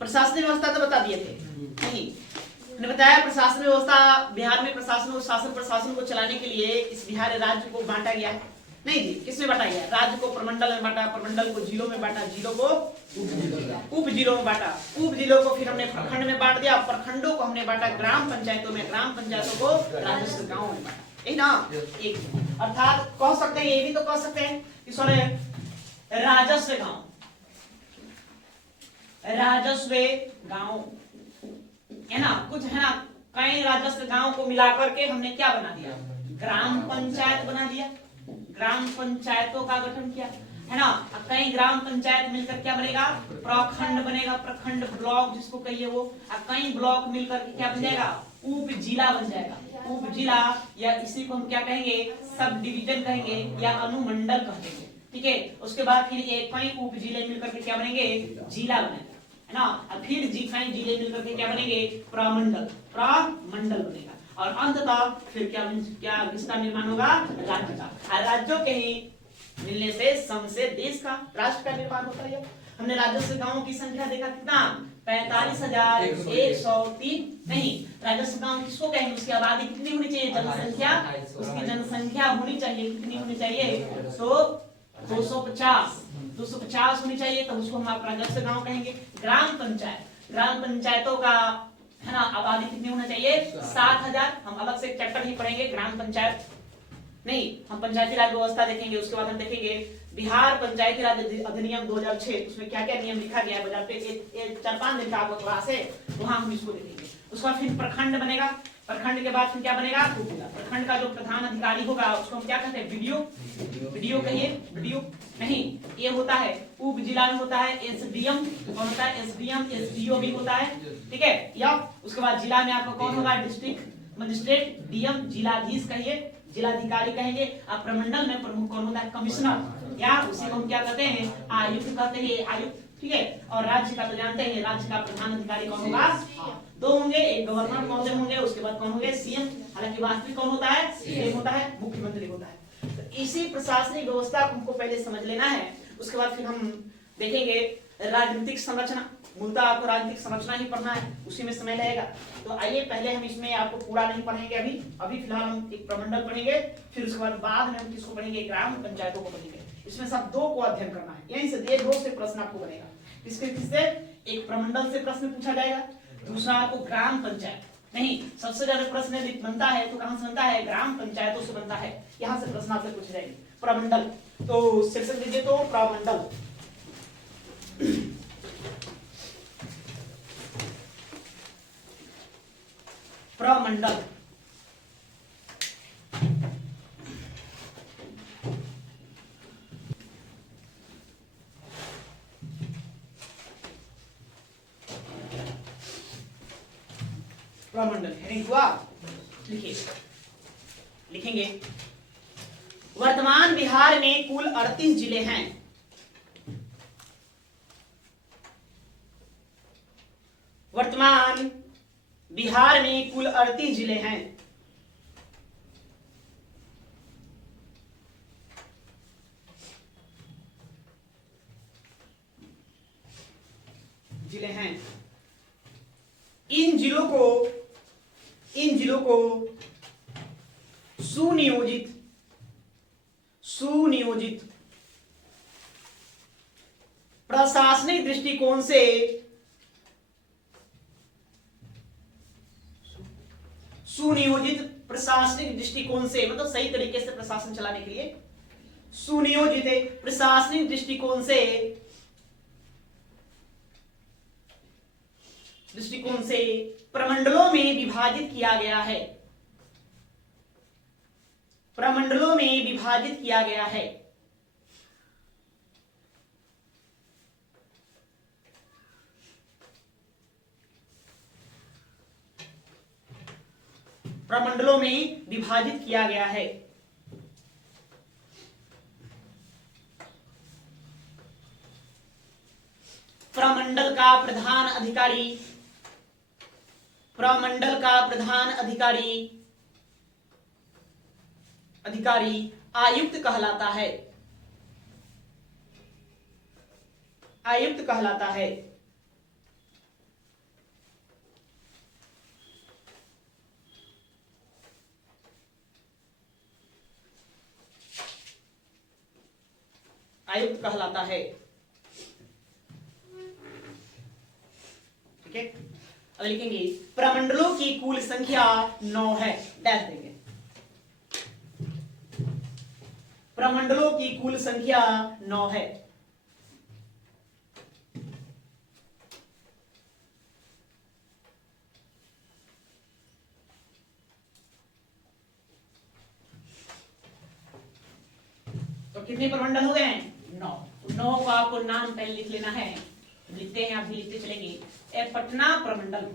प्रशासनिक व्यवस्था तो बता दिए थे नहीं, मैंने बताया प्रशासन व्यवस्था बिहार में प्रशासन और शासन प्रशासन को चलाने के लिए इस बिहार राज्य को बांटा गया है। नहीं जी, किसमें बांटा गया? राज्य को प्रमंडल में बांटा, प्रमंडल को जिलों में बांटा, जिलों को उप जिलों में बांटा, उप जिलों को फिर हमने प्रखंड में बांट दिया, प्रखंडों को हमने बांटा ग्राम पंचायतों में, ग्राम पंचायतों को राजस्व गांव में बांटा। यही ना एक, अर्थात कह सकते हैं, ये भी तो कह सकते हैं कि सॉरी राजस्व गांव, राजस्व गांव है ना, कुछ है ना, कई राजस्व गांव को मिलाकर के हमने क्या बना दिया? ग्राम पंचायत बना दिया, ग्राम पंचायतों का गठन किया है ना। कई ग्राम पंचायत मिलकर क्या बनेगा? प्रखंड बनेगा, प्रखंड ब्लॉक जिसको कहिए वो, कई ब्लॉक मिलकर के क्या बन जाएगा? उप जिला बन जाएगा, उप जिला, या इसी को हम क्या कहेंगे? सब डिवीजन कहेंगे या अनुमंडल कहेंगे, ठीक है। उसके बाद फिर ये कई उप जिले मिलकर के क्या बनेंगे? जिला बनेगा, है ना। और फिर कई जिले मिलकर के क्या बनेंगे? प्रमंडल, प्रमंडल बनेगा। और अंततः फिर क्या क्या किसका निर्माण होगा? राज्य का। और राज्यों के ही मिलने से सम से देश का, राष्ट्र का निर्माण होता है। हमने राजस्व गांवों की संख्या देखा कितना? 45,103 नहीं, राजस्व गांव किसको कहेंगे? उसकी आबादी कितनी होनी चाहिए? जनसंख्या, उसकी जनसंख्या होनी चाहिए कितनी होनी चाहिए? तो 250 होनी चाहिए, तो उसको हम आप राजस्व गांव कहेंगे। ग्राम पंचायत, ग्राम पंचायतों का है ना आबादी कितनी होना चाहिए? 7,000। हम अलग से एक चैप्टर ही पढ़ेंगे ग्राम पंचायत नहीं, हम पंचायती राज व्यवस्था देखेंगे। उसके बाद हम देखेंगे बिहार पंचायती राज अधिनियम 2006, उसमें क्या क्या नियम लिखा गया है बजाते 4-5 दिन का आपका क्लास है, वहां हम इसको देखेंगे। उसके बाद फिर प्रखंड बनेगा, प्रखंड के बाद फिर क्या बनेगा? उपजिला। प्रखंड का जो प्रधान अधिकारी होगा उसको हम क्या कहते हैं? वीडियो, वीडियो कहिए, वीडियो नहीं, ये होता है उप जिला में होता है एसडीएम, कौन होता है? एसडीएम, एसडीओ भी होता है, ठीक है। या उसके बाद जिला में आपका कौन होगा? डिस्ट्रिक्ट मजिस्ट्रेट, डीएम, जिलाधीश कहिए, जिलाधिकारी कहेंगे। अब प्रमंडल में प्रमुख कौन होता है? कमिश्नर, या उसी को हम क्या कहते हैं? आयुक्त कहते हैं, आयुक्त, ठीक है। और राज्य का तो जानते हैं, राज्य का प्रधान अधिकारी कौन होगा? 2 होंगे, एक गवर्नर महोदय होंगे, उसके बाद कौन होंगे? सीएम। हालांकि वास्तविक कौन होता है? सीएम होता है, मुख्यमंत्री होता है। तो इसी प्रशासनिक व्यवस्था को हमको पहले समझ लेना है। उसके बाद फिर हम देखेंगे राजनीतिक संरचना। मूलतः आपको राजनीतिक संरचना ही पढ़ना है, उसी में समय लगेगा। तो आइए पहले हम इसमें आपको पूरा नहीं पढ़ेंगे अभी फिलहाल हम एक प्रमंडल पढ़ेंगे, फिर उसके बाद में हम किसको पढ़ेंगे? ग्राम पंचायतों को पढ़ेंगे। इसमें सब 2 को अध्ययन करना है, यहीं से ये 2 से प्रश्न आपको बनेगा। किससे? एक प्रमंडल से प्रश्न पूछा जाएगा, दूसरा आपको ग्राम पंचायत नहीं, सबसे ज्यादा प्रश्न यदि बनता है तो कहां से बनता है? ग्राम पंचायतों से बनता है। यहां से प्रश्न आपसे पूछे जाएंगे। प्रमंडल, तो शीर्षक दीजिए तो प्रमंडल। प्रमंडल, प्रमंडल हेडिंग हुआ, लिखिए, लिखेंगे वर्तमान बिहार में कुल 38 जिले हैं। वर्तमान बिहार में कुल 38 जिले हैं। जिले हैं। इन जिलों को सुनियोजित प्रशासनिक दृष्टिकोण से मतलब सही तरीके से प्रशासन चलाने के लिए सुनियोजित प्रशासनिक दृष्टिकोण से प्रमंडलों में विभाजित किया गया है। प्रमंडलों में विभाजित किया गया है। प्रमंडलों में विभाजित किया गया है। प्रमंडल का प्रधान अधिकारी आयुक्त कहलाता है। आयुक्त कहलाता है। ठीक है, अब लिखेंगे प्रमंडलों की कुल संख्या 9 है, डैश देंगे। प्रमंडलों की कुल संख्या 9 है। तो कितने प्रमंडल हो गए हैं? 9। 9 को आपको नाम पहले लिख लेना है, लिखते हैं, आप भी लिखते चलेंगे। पटना प्रमंडल,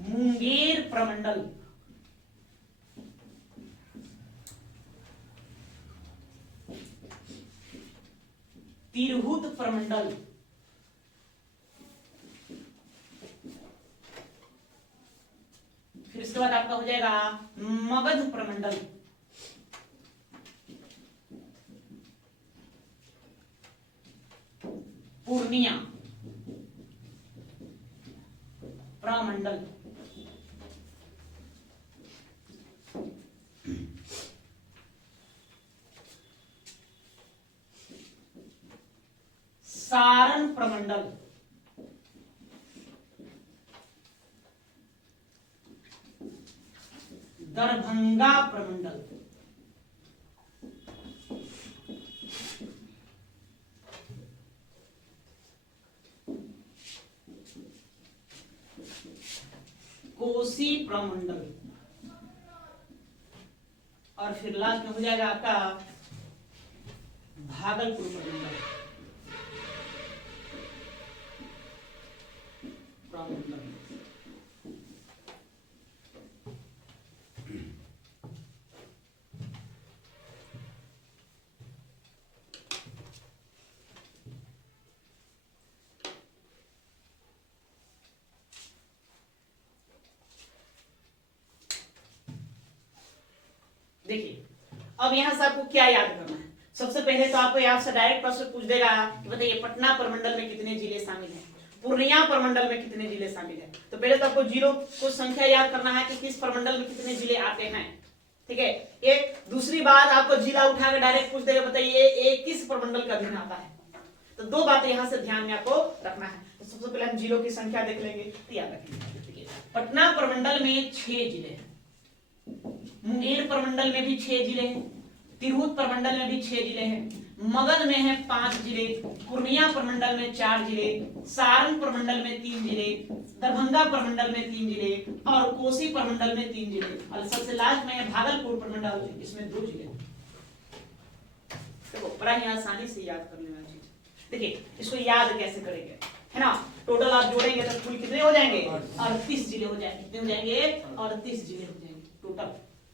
मुंगेर प्रमंडल, तिरहुत प्रमंडल, फिर इसके बाद आपका हो जाएगा मगध प्रमंडल, पूर्णिया प्रमंडल, सारण प्रमंडल, दरभंगा प्रमंडल, कोसी प्रमंडल, और फिर लास्ट में हो जाएगा आपका भागलपुर प्रमंडल। देखिए, अब यहां से आपको क्या याद करना है? सबसे पहले तो आपको यहाँ से डायरेक्ट प्रश्न पूछ देगा कि बताइए पटना प्रमंडल में कितने जिले शामिल हैं, पूर्णिया प्रमंडल में कितने जिले शामिल हैं। तो पहले तो आपको जिलों को संख्या याद करना है कि किस प्रमंडल में कितने जिले आते हैं। ठीक है, एक दूसरी बात आपको जिला उठा के डायरेक्ट पूछ देगा बताइए ये किस प्रमंडल का अधीन आता है। तो दो बातें यहाँ से ध्यान में आपको रखना है। तो सबसे पहले हम जिलों की संख्या देख लेंगे, तो याद रखिए पटना प्रमंडल में 6 जिले हैं, मुंगेर प्रमंडल में भी 6 जिले हैं, तिरहुत प्रमंडल में भी 6 जिले हैं, मगध में है 5 जिले, पूर्णिया प्रमंडल में 4 जिले, सारण प्रमंडल में 3 जिले, दरभंगा प्रमंडल में 3 जिले और कोसी प्रमंडल में 3 जिले, और सबसे लास्ट में है भागलपुर प्रमंडल, इसमें 2 जिले। देखो बड़ा ही आसानी से याद करने वाली चीज। देखिए इसको याद कैसे करेंगे, है ना। टोटल आप जोड़ेंगे तो कुल कितने हो जाएंगे? 38 जिले हो जाएंगे। कितने हो जाएंगे? 38 जिले हो जाएंगे टोटल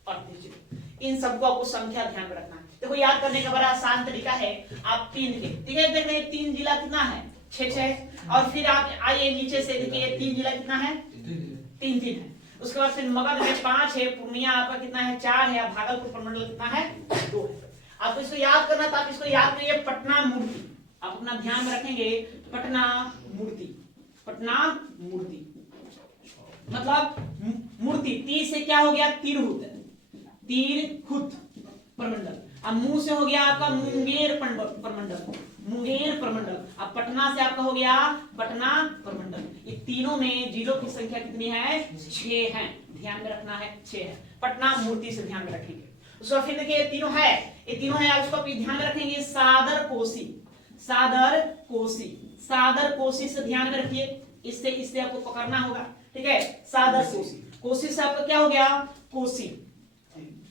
38 जिले। इन सबको आपको संख्या ध्यान में रखना है। देखो याद करने का बड़ा आसान तरीका है, आप 3 के ठीक है, देख रहे हैं 3 जिला कितना है? 6 और फिर आप आइए नीचे से देखिए 3 जिला कितना है? 3 है। उसके बाद फिर मगध में 5 है, पूर्णिया आपका कितना है? 4 है, भागलपुर प्रमंडल कितना है? 2 है। आपको इसको याद करना था, आप इसको याद करिए पटना मूर्ति। आप अपना ध्यान में रखेंगे पटना मूर्ति, पटना मूर्ति मतलब मूर्ति। ती से क्या हो गया? तिरहुत, तिरहुत प्रमंडल। अब मुंह से हो गया आपका मुंगेर प्रमंडल, मुंगेर प्रमंडल। अब पटना से आपका हो गया पटना प्रमंडल। ये तीनों में जिलों की संख्या कितनी है? 6 है। ध्यान में रखना है 6 है। पटना मूर्ति से ध्यान में रखेंगे। उसको फिर देखिए ये तीनों है, ये तीनों है, उसको ध्यान में रखेंगे। सादर कोसी, सादर कोसी, सादर कोसी से ध्यान में रखिए। इससे आपको पकड़ना होगा, ठीक है। सादर कोसी, कोसी से आपका क्या हो गया? कोसी,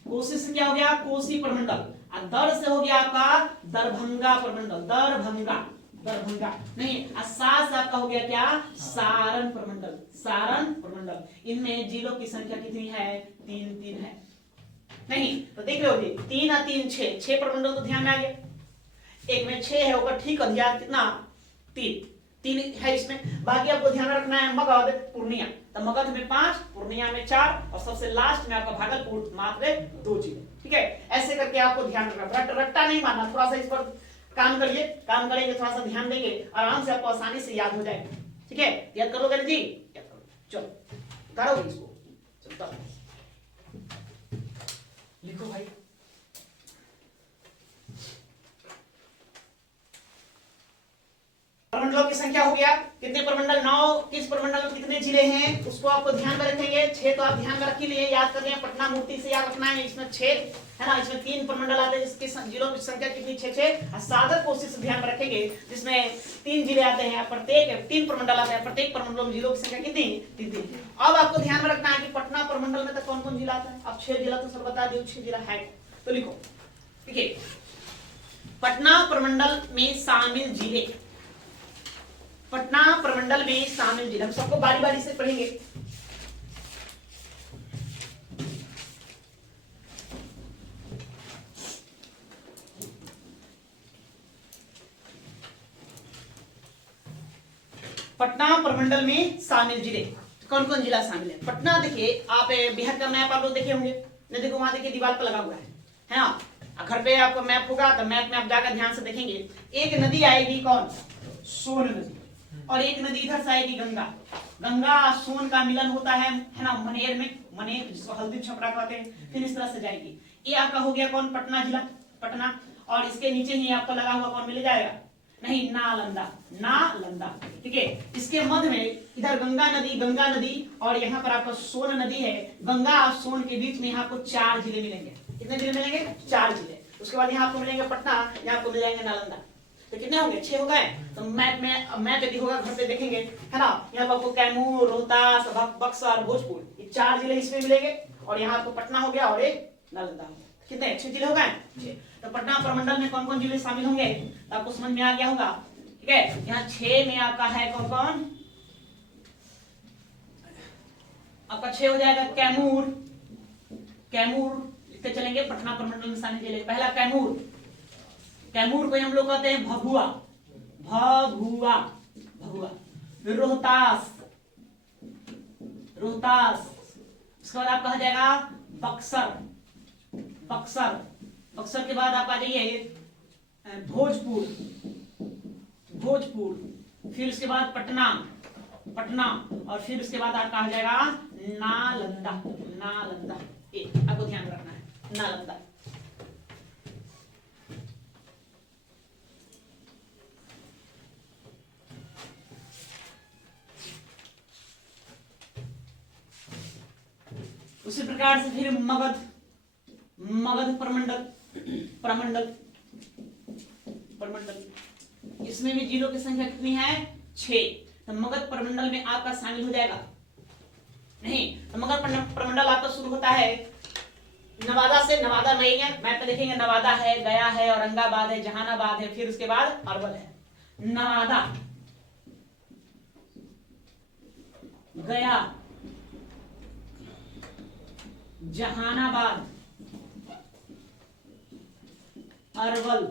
कोसी से क्या हो गया? कोसी प्रमंडल। और दर से हो गया आपका दरभंगा प्रमंडल, दरभंगा, दरभंगा नहीं। सा से आपका हो गया क्या? सारण प्रमंडल, सारण प्रमंडल। इनमें जिलों की संख्या कितनी है? 3 है। नहीं तो देख लो जी, 3 और 3 6 प्रमंडल तो ध्यान में आ गया। एक में 6 है, ऊपर ठीक अधिकार कितना? 3 है इसमें। बाकी आपको ध्यान रखना है मगध, पूर्णिया। तो मगध में 5, पूर्णिया में 4 और सबसे लास्ट में आपका भागलपुर मात्र 2 जिले। ठीक है, ऐसे करके आपको ध्यान रखना, रट्टा नहीं मारना। थोड़ा सा इस पर काम करिए, काम करेंगे, थोड़ा सा ध्यान देंगे, आराम से आपको आसानी से याद हो जाएगा। ठीक है, याद कर लोगे जी? याद करो। चलो उतारोगे इसको, चलता लिखो भाई। प्रमंडलों की संख्या हो गया कितने प्रमंडल, 9। किस प्रमंडल में कितने जिले हैं उसको आपको ध्यान में रखेंगे। 6 तो आप ध्यान में रख ही लिए, याद कर लिए। पटना मूर्ति से याद रखना है, इसमें 6 है ना, इसमें 3 प्रमंडल आते हैं जिसके जिलों की संख्या कितनी 6। साधक कोशिश से ध्यान में रखेंगे जिसमें 3 जिले आते हैं, प्रत्येक 3 प्रमंडल आते हैं, प्रत्येक प्रमंडलों में जिलों की संख्या कितनी 3। अब आपको ध्यान में रखना है कि पटना प्रमंडल में तो कौन कौन जिला आता है। अब 6 जिला तो सब बता दिए, 6 जिला है तो लिखो। ठीक है, पटना प्रमंडल में शामिल जिले, पटना प्रमंडल में शामिल जिले, हम सबको बारी बारी से पढ़ेंगे। पटना प्रमंडल में शामिल जिले, कौन कौन जिला शामिल है। पटना देखिए, आप बिहार का मैप आप लोग देखे होंगे, नहीं देखो वहां देखिए दीवार पर लगा हुआ है ना। घर पे आपको मैप होगा तो मैप में आप जाकर ध्यान से देखेंगे, एक नदी आएगी कौन, सोन नदी, और एक नदी इधर से आएगी गंगा। गंगा सोन का मिलन होता है ना मनेर में, मनेर जिसको हल्दी छपरा कहते हैं, फिर इस तरह से जाएगी। ये आपका हो गया कौन, पटना जिला, पटना। और इसके नीचे ही आपको लगा हुआ कौन मिल जाएगा, नहीं नालंदा, नालंदा। ठीक है, इसके मध्य में इधर गंगा नदी और यहाँ पर आपको सोन नदी है। गंगा और सोन के बीच में यहाँ आपको 4 जिले मिलेंगे। कितने जिले मिलेंगे, 4 जिले। उसके बाद यहाँ आपको मिलेंगे पटना, यहाँ आपको मिल जाएंगे नालंदा। तो कितने होंगे, 6 हो गए। तो मैप यदि होगा घर पे देखेंगे है ना, यहाँ पर आपको कैमूर, रोहतास, बक्सर, भोजपुर, ये 4 जिले इसमें मिलेंगे। और यहाँ आपको पटना हो गया और एक नालंदा हो गया। कितने, 6 जिले हो गए, 6। तो पटना प्रमंडल में कौन कौन जिले शामिल होंगे तो आपको समझ में आ गया होगा। ठीक है, यहाँ 6 में आपका है कौन कौन, आपका 6 हो जाएगा कैमूर, कैमूर लिखते चलेंगे। पटना प्रमंडल में शामिल जिले, पहला कैमूर, कैमूर को हम लोग कहते हैं भभुआ, भभुआ, भभुआ। फिर रोहतास, रोहतास। उसके बाद आपका हो जाएगा बक्सर, बक्सर। बक्सर के बाद आप आ जाइए भोजपुर, भोजपुर। फिर उसके बाद पटना, पटना। और फिर उसके बाद आपका हो जाएगा नालंदा, नालंदा। आपको ध्यान रखना है, नालंदा। उसी प्रकार से फिर मगध, मगध प्रमंडल, प्रमंडल, प्रमंडल। इसमें भी जिलों की संख्या कितनी है, 6। तो मगध प्रमंडल में आपका शामिल हो जाएगा, नहीं तो मगध प्रमंडल आपका शुरू होता है नवादा से। नवादा नहीं है, मैप पे देखेंगे नवादा है, गया है, औरंगाबाद है, जहानाबाद है, फिर उसके बाद अरवल है। नवादा, गया, जहानाबाद, अरवल,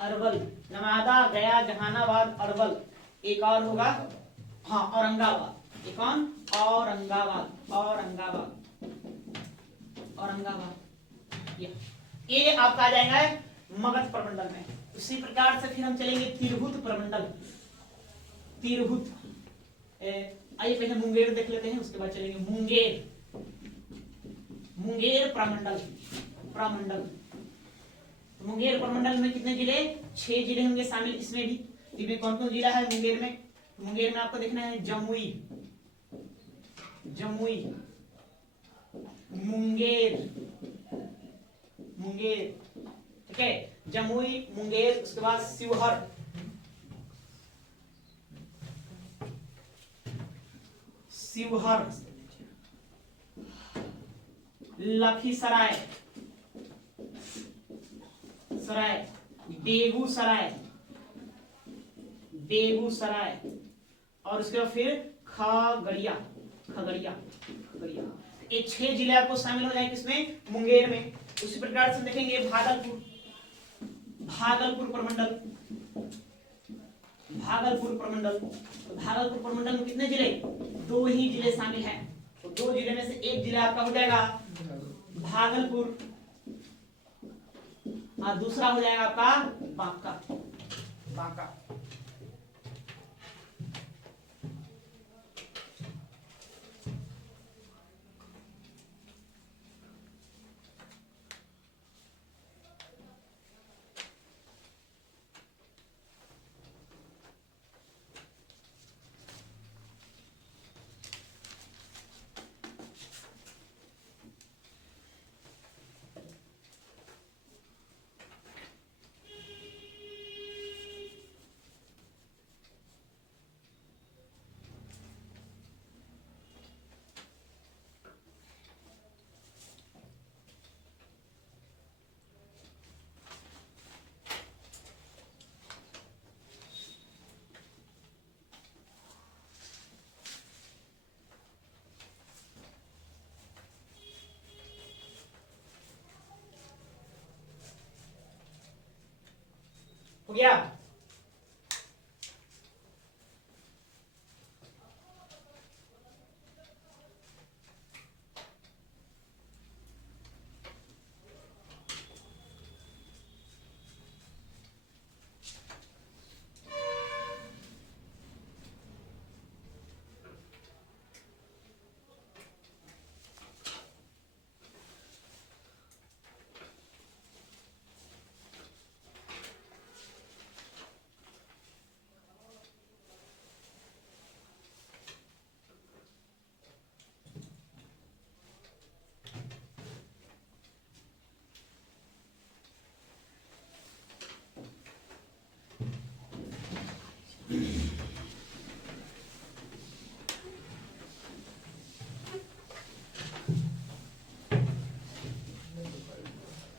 अरवल, नवादा, गया, जहानाबाद, अरवल। एक और होगा, हाँ औरंगाबाद। एक कौन, औरंगाबाद, औरंगाबाद, औरंगाबाद। ये आपका आ जाएगा मगध प्रमंडल में। उसी प्रकार से फिर हम चलेंगे तिरहुत प्रमंडल, तिरहुत। आइए पहले मुंगेर देख लेते हैं, उसके बाद चलेंगे मुंगेर, मुंगेर प्रमंडल, प्रमंडल। मुंगेर प्रमंडल में कितने जिले, 6 जिले होंगे शामिल इसमें भी। इसमें कौन कौन जिला है मुंगेर में, मुंगेर में आपको देखना है जमुई, जमुई, मुंगेर, मुंगेर। ठीक है, जमुई, मुंगेर। उसके बाद शिवहर, शिवहर, लखीसराय, सराय, बेगूसराय, बेगूसराय। और उसके बाद फिर खगड़िया, खगड़िया, खगड़िया। ये 6 जिले आपको शामिल हो जाएंगे किसमें, मुंगेर में। उसी प्रकार से देखेंगे भागलपुर, भागलपुर प्रमंडल, भागलपुर प्रमंडल। भागलपुर प्रमंडल में कितने जिले, 2 ही जिले शामिल हैं। तो 2 जिले में से एक जिला आपका हो जाएगा भागलपुर और दूसरा हो जाएगा आपका बांका, बांका। हो गया।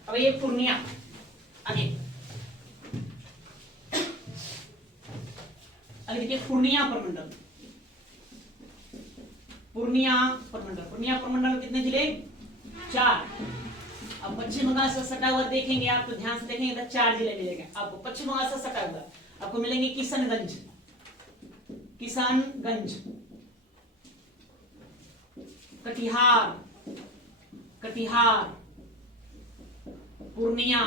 अब ये पूर्णिया आगे देखिए पूर्णिया प्रमंडल। पूर्णिया प्रमंडल में कितने जिले? 4। अब पश्चिम बंगाल से सटा हुआ देखेंगे आप तो ध्यान से देखेंगे तो 4 जिले मिलेंगे आपको। पश्चिम बंगाल से सटा हुआ आपको मिलेंगे किशनगंज, कटिहार, पूर्णिया,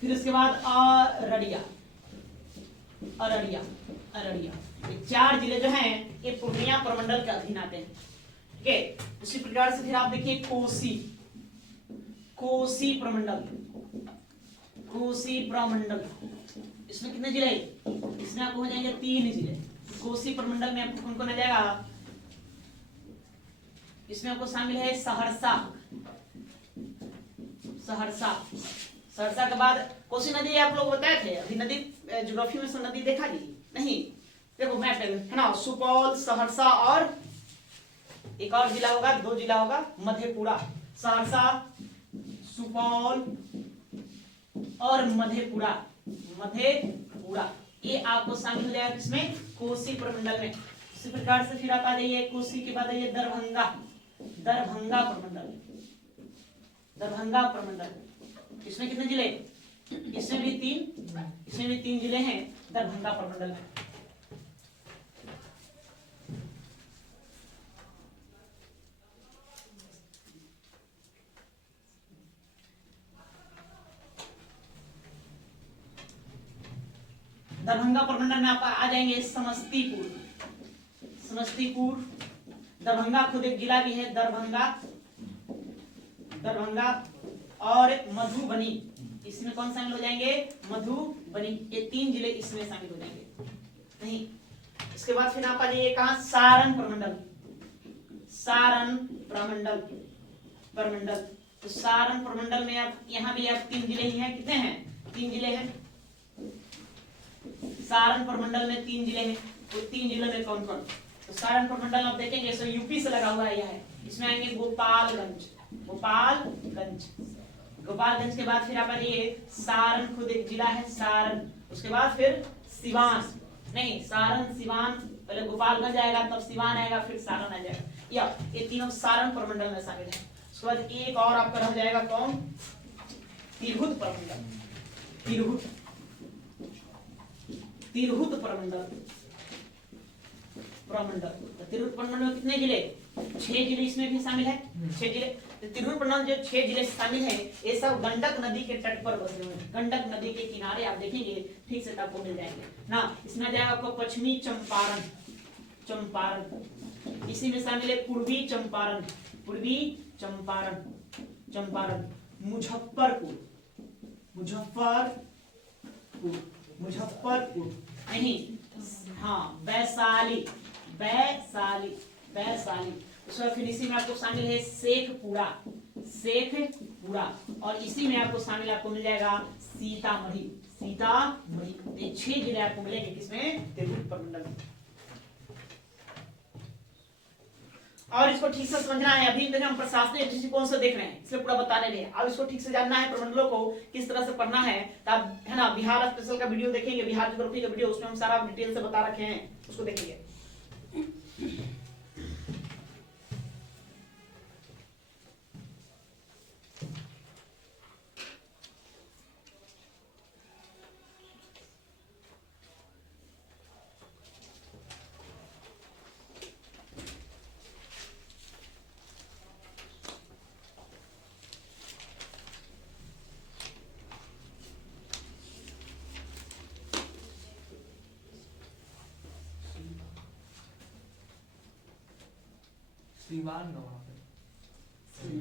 फिर उसके बाद अररिया। ये 4 जिले जो हैं ये पूर्णिया प्रमंडल के अधीन आते हैं। ठीक है, उसी प्रकार से फिर आप देखिए कोसी प्रमंडल। इसमें कितने जिले? इसमें आपको हो जाएंगे 3 जिले। कोसी प्रमंडल में आपको कौन कौन आ जाएगा? इसमें आपको शामिल है सहरसा के बाद कोसी नदी आप लोग बताए थे अभी। नदी ज्योग्राफी में नदी देखा जी नहीं? देखो मैप है ना, सुपौल, सहरसा और एक और जिला होगा, 2 जिला होगा, मधेपुरा। सहरसा, सुपौल और मधेपुरा ये आपको शामिल हो जाएगा किसमें? कोसी प्रमंडल में। इसी प्रकार से फिर आप आ जाइए कोसी के बाद आइए दरभंगा प्रमंडल। इसमें कितने जिले? इसमें भी 3 जिले हैं दरभंगा प्रमंडल में। दरभंगा प्रमंडल में आप आ जाएंगे समस्तीपुर। दरभंगा खुद एक जिला भी है, दरभंगा और मधुबनी। इसमें कौन शामिल हो जाएंगे? मधुबनी। ये 3 जिले इसमें शामिल हो जाएंगे। नहीं, इसके बाद फिर आप आ जाइए कहां? सारण प्रमंडल। तो सारण प्रमंडल में आप यहाँ भी आप 3 जिले ही हैं। कितने हैं? 3 जिले हैं। सारण प्रमंडल में 3 जिले हैं। तो 3 जिलों में कौन कौन? तो सारण प्रमंडल आप देखेंगे इसमें यूपी से लगा हुआ है यह है। इसमें आएंगे गोपालगंज के बाद फिर आप आइए सारण खुद एक जिला है सारण। उसके बाद फिर सिवान, नहीं सारण सिवान, पहले गोपालगंज आएगा तब सिवान आएगा फिर सारण आ जाएगा। ये तीनों सारण प्रमंडल में शामिल है। उसके बाद एक और आपका रह जाएगा कौन? तिरहुत प्रमंडल। तिरहुत प्रमंडल में कितने जिले? 6 जिले इसमें भी शामिल है। 6 जिले। तो तिरहुत प्रमंडल जो 6 जिले शामिल है ये सब गंडक नदी के तट पर बसे हुए हैं। गंडक नदी के किनारे आप देखेंगे ठीक से आपको मिल जाएंगे ना। इसमें जाएगा आपको पश्चिमी चंपारण, इसी में शामिल है पूर्वी चंपारण, मुजफ्फरपुर नहीं, हाँ वैशाली। उसके बाद फिर इसी में आपको शामिल है शेखपुरा, और इसी में आपको शामिल आपको मिल जाएगा सीतामढ़ी। ये 6 जिले आपको मिलेंगे किसमें? तिरहुत प्रमंडल में। और इसको ठीक से समझना है। अभी तक हम प्रशासनिक दृष्टिकोण से देख रहे हैं, इसलिए पूरा बताने नहीं है। अब इसको ठीक से जानना है, प्रमंडलों को किस तरह से पढ़ना है। तब है ना बिहार स्पेशल का वीडियो देखेंगे, बिहार ज्योग्राफी का वीडियो, उसमें हम सारा डिटेल से बता रखे हैं, उसको देखेंगे।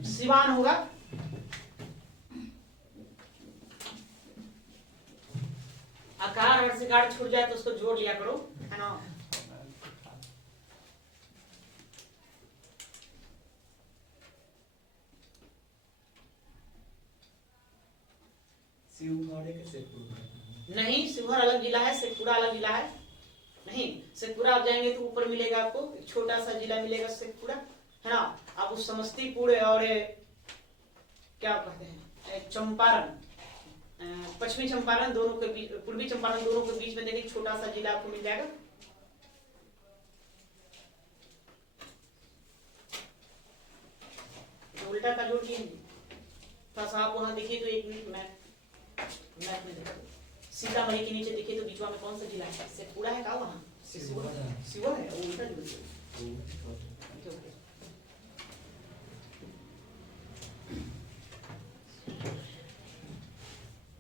सिवान होगा, आकार और सिकार छूट जाए तो उसको जोड़ लिया करो, है ना। नहीं, शिवहर अलग जिला है, शेखपुरा अलग जिला है। नहीं, शेखपुरा आप जाएंगे तो ऊपर मिलेगा आपको एक छोटा सा जिला मिलेगा शेखपुरा, है ना। आप उस समस्तीपुर और क्या कहते हैं चंपारण, पश्चिमी चंपारण दोनों के बीच, पूर्वी चंपारण दोनों के बीच में देखिए छोटा सा जिला आपको मिल जाएगा। उल्टा का जोड़ कीजिए थोड़ा सा, आप वहां देखिए तो एक मिनट मैप में देखो, सीतामढ़ी के नीचे देखिए तो बीच में कौन सा जिला है, शेखपुरा है का वहां, शिवा है, वो उल्टा जोड़।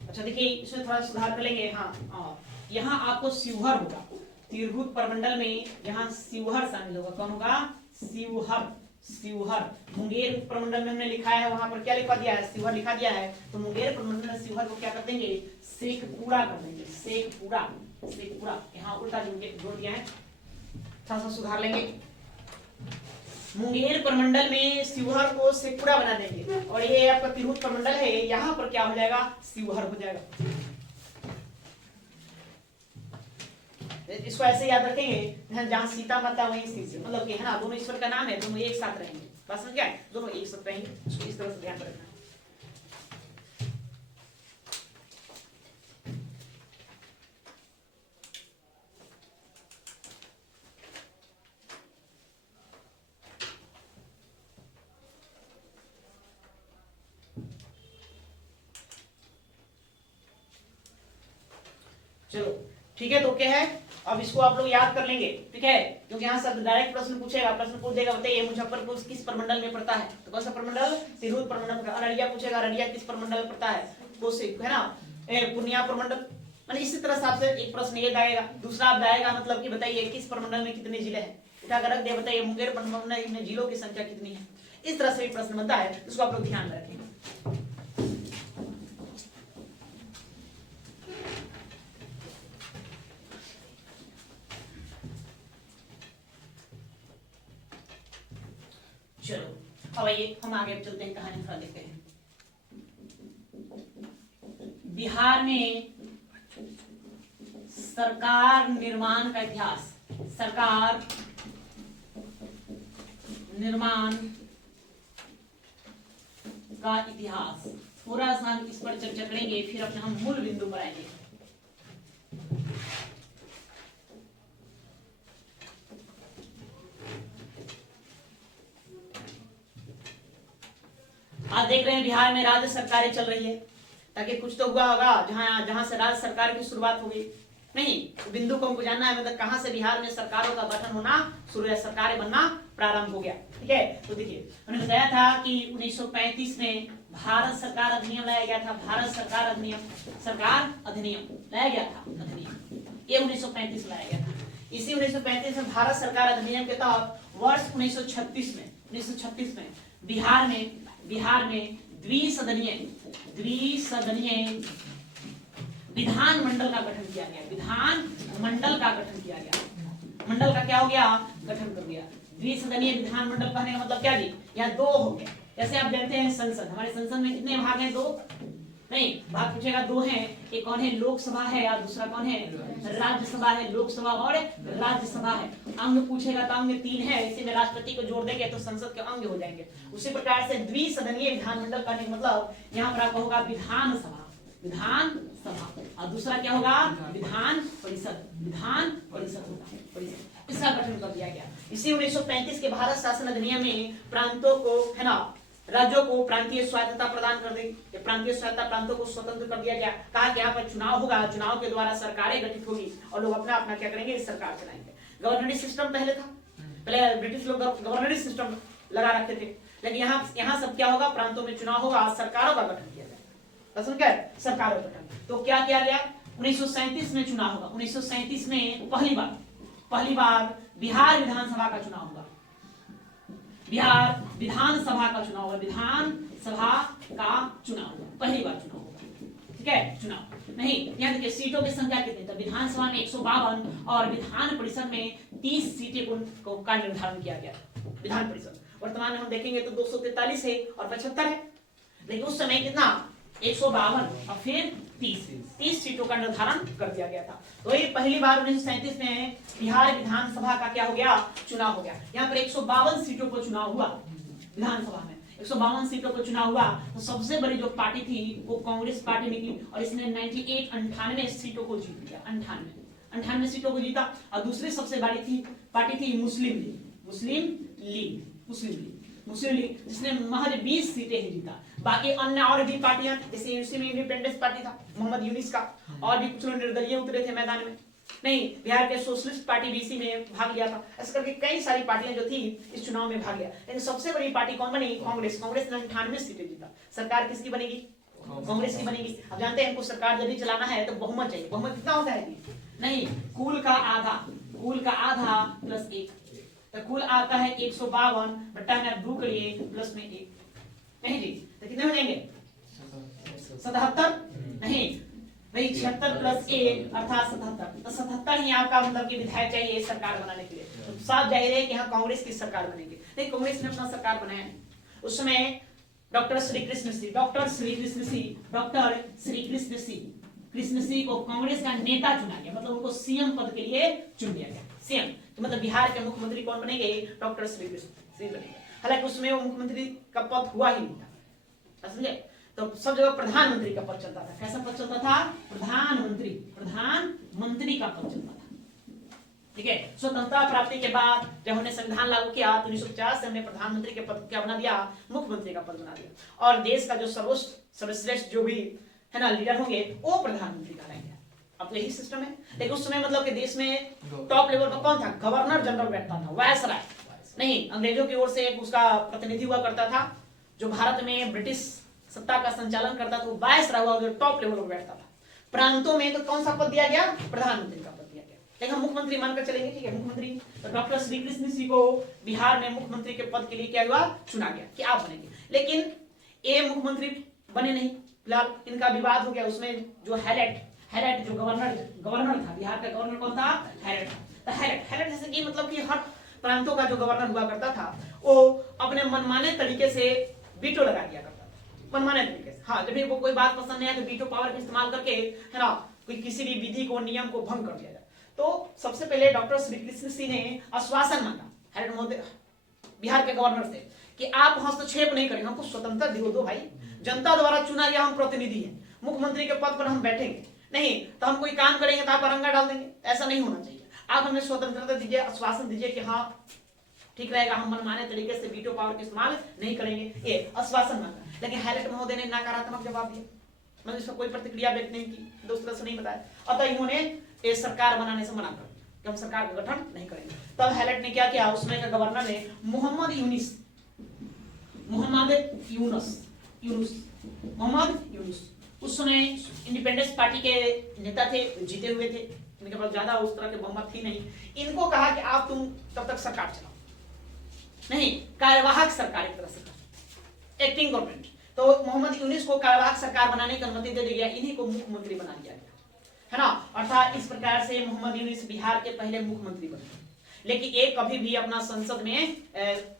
अच्छा देखिए इसमें थोड़ा सुधार कर लेंगे। हाँ, यहाँ आपको शिवहर होगा, तिरहुत प्रमंडल में यहाँ शिवहर शामिल होगा। कौन होगा? शिवहर। शिवहर मुंगेर प्रमंडल में हमने लिखा है, वहां पर क्या लिखा दिया है? शिवहर लिखा दिया है। तो मुंगेर प्रमंडल में शिवहर को क्या कर देंगे? शेखपुरा कर देंगे। शेखपुरा, शेखपुरा यहाँ उल्टा जोड़ दिया है, थोड़ा सा सुधार लेंगे। मुंगेर प्रमंडल में शिवहर को शेखपुरा बना देंगे, और ये आपका तिरहुत प्रमंडल है, यहाँ पर क्या हो जाएगा? शिवहर हो जाएगा। इसको ऐसे याद रखेंगे, जहां सीता माता वहीं स्थित, मतलब कि है ना, दोनों ईश्वर का नाम है, दोनों एक साथ रहेंगे। बात समझ गए? दोनों एक साथ रहेंगे, इसको इस तरह से ध्यान रखना। चलो ठीक है, तो क्या है, अब इसको आप लोग याद कर लेंगे, ठीक है, क्योंकि यहाँ सब डायरेक्ट प्रश्न पूछेगा। प्रश्न पूछ देगा, बताइए मुजफ्फरपुर किस प्रमंडल में पड़ता है? तो कौन सा प्रमंडल? तिरहुत प्रमंडल का। अररिया पूछेगा, अररिया किस प्रमंडल में पड़ता है? कोसी, है ना। पूर्णिया प्रमंडल, माने इसी तरह से आपसे एक प्रश्न ये आएगा, दूसरा आप आएगा, मतलब कि बताइए किस प्रमंडल में कितने जिले हैं? उठाकर रख दे, बताइए मुंगेर प्रमंडल में जिलों की संख्या कितनी है? इस तरह से एक प्रश्न बनता है, इसको आप लोग ध्यान में रखेंगे। चलो अब आइए हम आगे चलते हैं, कहानी थोड़ा देखते हैं। बिहार में सरकार निर्माण का इतिहास, सरकार निर्माण का इतिहास, थोड़ा सा हम इस पर चर्चा करेंगे, फिर अपने हम मूल बिंदु पर आएंगे। आप देख रहे हैं बिहार में राज्य सरकारें चल रही है, ताकि कुछ तो हुआ होगा जहां से राज्य सरकार की शुरुआत होगी। नहीं, बिंदु को हमको जानना है, मतलब कहां से बिहार में सरकारों का गठन होना शुरू है, सरकारें बनना प्रारंभ हो गया। ठीक है, तो देखिए उन्होंने बताया था कि 1935 में भारत सरकार अधिनियम लाया गया था। भारत सरकार अधिनियम, सरकार अधिनियम लाया गया था, अधिनियम ये 1935 लाया गया था। इसी 1935 में भारत सरकार अधिनियम के तहत वर्ष 1936 में बिहार में द्विसदनीय विधान मंडल का गठन किया गया। विधान मंडल का गठन किया गया। मंडल का क्या हो गया? गठन कर दिया। द्विसदनीय विधान मंडल कहने का मतलब क्या जी? यहाँ दो हो गए। जैसे आप जानते हैं संसद, हमारे संसद में कितने भाग हैं? दो नहीं, भाग पूछेगा दो हैं। एक कौन है? लोकसभा है, और दूसरा कौन है? राज्यसभा है। लोकसभा और राज्यसभा है। अंग पूछेगा तो अंग तीन है, इसी में राष्ट्रपति को जोड़ देंगे तो संसद के अंग हो जाएंगे। उसी प्रकार से द्विसदनीय विधानमंडल का मतलब यहाँ पर आपका होगा विधानसभा, और दूसरा क्या होगा? विधान परिषद होगा, इसका गठन कर दिया गया। इसी 1935 के भारत शासन अधिनियम में प्रांतों को, है ना, राज्यों को प्रांतीय स्वायत्तता प्रदान कर दी। प्रांतीय स्वायत्तता, प्रांतों को स्वतंत्र कर दिया गया। कहा कि यहाँ पर चुनाव होगा, चुनाव के द्वारा सरकारें गठित होगी और लोग अपना अपना क्या करेंगे? सरकार चलाएंगे। गवर्नरी सिस्टम पहले था, पहले ब्रिटिश लोग गवर्नरी सिस्टम लगा रखे थे, लेकिन यहाँ सब क्या होगा? प्रांतों में चुनाव होगा, सरकारों का गठन किया जाएगा। क्या है? सरकारों का गठन। तो क्या किया गया? 1937 में चुनाव होगा। 1937 में पहली बार बिहार विधानसभा का चुनाव होगा। बिहार विधानसभा का चुनाव होगा, विधानसभा का चुनाव, पहली बार चुनाव होगा, ठीक है, चुनाव नहीं। यहाँ देखिए सीटों की संख्या कितनी, तो विधानसभा में 152 और विधान परिषद में 30 सीटें का निर्धारण किया गया। विधान परिषद वर्तमान में हम देखेंगे तो 243 है और 75 है, लेकिन उस समय कितना 152 और फिर 30 सीटों का निर्धारण कर दिया गया था। तो ये पहली बार 1937 में बिहार विधानसभा का क्या हो गया, चुनाव हो गया। यहाँ पर 152 सीटों पर चुनाव हुआ, विधानसभा में 152 सीटों पर चुनाव हुआ। तो सबसे बड़ी जो पार्टी थी वो कांग्रेस पार्टी निकली और इसने 98 सीटों को जीत लिया, 98 सीटों को जीता। और दूसरी सबसे बड़ी पार्टी थी मुस्लिम लीग, जिसने महज 20 सीटें ही जीता। बाकी अन्य और भी पार्टियां, जैसे यूसी में इंडिपेंडेंस पार्टी था मोहम्मद यूनिस का, और भी कुछ लोग निर्दलीय उतरे थे मैदान में। नहीं, बिहार के सोशलिस्ट पार्टी भी इसी में भाग लिया था। ऐसे करके कई सारी पार्टियां जो थी इस चुनाव में भाग लिया, लेकिन सबसे बड़ी पार्टी कौन बनी, कांग्रेस ने 98 सीटें जीता। सरकार किसकी बनेगी, कांग्रेस की बनेगी। अब जानते हैं हमको सरकार जब भी चलाना है तो बहुमत चाहिए। बहुमत कितना होता है जी, नहीं, कुल का आधा प्लस 1, तो कुल आता है 152 बट्टा में आप 2 करिए प्लस में 1, नहीं जी, तो कितने हो जाएंगे 77, नहीं भाई 76 प्लस 1 अर्थात 77। तो 77 ही आपका मतलब कि विधायक चाहिए सरकार बनाने के लिए। तो साफ जाहिर है कि यहाँ कांग्रेस की सरकार बनेगी। नहीं, कांग्रेस ने अपना सरकार बनाया। उस समय डॉक्टर श्री कृष्ण सिंह को कांग्रेस का नेता चुना गया, मतलब उनको सीएम पद के लिए चुन लिया गया। सीएम तो मतलब बिहार के मुख्यमंत्री कौन बनेंगे, डॉक्टर श्री कृष्ण सिंह बनेंगे। हालांकि उसमें वो मुख्यमंत्री का पद हुआ ही नहीं था, समझे। तो सब जगह प्रधानमंत्री का पद चलता था। कैसा पद चलता था, प्रधानमंत्री का पद चलता था, ठीक है। स्वतंत्रता प्राप्ति के बाद जब हमने संविधान लागू किया तो 1950 से हमने प्रधानमंत्री के पद क्या बना दिया, मुख्यमंत्री का पद बना दिया। और देश का जो सर्वश्रेष्ठ जो भी है ना लीडर होंगे वो प्रधानमंत्री कहलाएंगे। अब तो यही सिस्टम है। लेकिन उस समय मतलब कि देश में टॉप लेवल पर कौन था, गवर्नर जनरल बैठता था, वायसराय नहीं, अंग्रेजों की ओर से उसका प्रतिनिधि हुआ करता था। जो भारत में ब्रिटिश सत्ता का संचालन करता था वो वायसराय हुआ, जो टॉप लेवल पर बैठता था। प्रांतों में तो कौन सा पद दिया गया, प्रधानमंत्री का पद दिया गया। लेकिन हम मुख्यमंत्री मानकर चलेंगे, ठीक है, मुख्यमंत्री। तो डॉक्टर श्री कृष्ण सिंह को बिहार में मुख्यमंत्री के पद के लिए क्या हुआ, चुना गया कि आप बनेंगे। लेकिन ये मुख्यमंत्री बने नहीं, फिलहाल इनका विवाद हो गया। उसमें जो हैरेट जो गवर्नर था, बिहार का गवर्नर कौन था, हैरेट था। तो हैरेट जैसे कि मतलब कि हर प्रांतों का जो गवर्नर हुआ करता था वो अपने मनमाने तरीके से वीटो लगा दिया करता था, मनमाने तरीके से। हाँ, जब भी वो कोई बात पसंद नहीं है तो वीटो पावर का इस्तेमाल करके, है ना, कोई किसी भी विधि को, नियम को भंग कर दिया जाए। तो सबसे पहले डॉक्टर श्री कृष्ण सिंह ने आश्वासन मांगा हैरेट महोदय बिहार के गवर्नर से कि आप हस्तक्षेप नहीं करेंगे, हमको स्वतंत्रता दियो दो भाई, जनता द्वारा चुना गया हम प्रतिनिधि हैं, मुख्यमंत्री के पद पर हम बैठेंगे नहीं तो हम कोई काम करेंगे तो आप अरंगा डाल देंगे, ऐसा नहीं होना चाहिए। आप हमें स्वतंत्रता दीजिए, आश्वासन दीजिए कि हाँ ठीक रहेगा, हम मनमाने तरीके से वीटो पावर का इस्तेमाल नहीं करेंगे, ये आश्वासन मांगा। लेकिन हैरेट महोदय ने नकारात्मक जवाब दिया, मतलब इसका कोई प्रतिक्रिया व्यक्त नहीं की, दूसरा से नहीं बताया। अतः इन्होंने ये सरकार बनाने से मना कर दिया कि हम सरकार का गठन नहीं करेंगे। तब हैरेट ने क्या किया, उसमें का गवर्नर ने मोहम्मद यूनुस उस समय इंडिपेंडेंस पार्टी के नेता थे, जीते हुए थे, इनके पास ज्यादा उस तरह के बहुमत थी नहीं। इनको कहा कि आप तुम तब तक सरकार चलाओ, नहीं कार्यवाहक सरकार एक तरह से, एक्टिंग गवर्नमेंट। तो मोहम्मद यूनुस को कार्यवाहक सरकार बनाने की अनुमति दे दी गया, इन्हीं को मुख्यमंत्री बना दिया गया, है ना। अर्थात इस प्रकार से मोहम्मद यूनुस बिहार के पहले मुख्यमंत्री बने। लेकिन एक कभी भी अपना संसद में,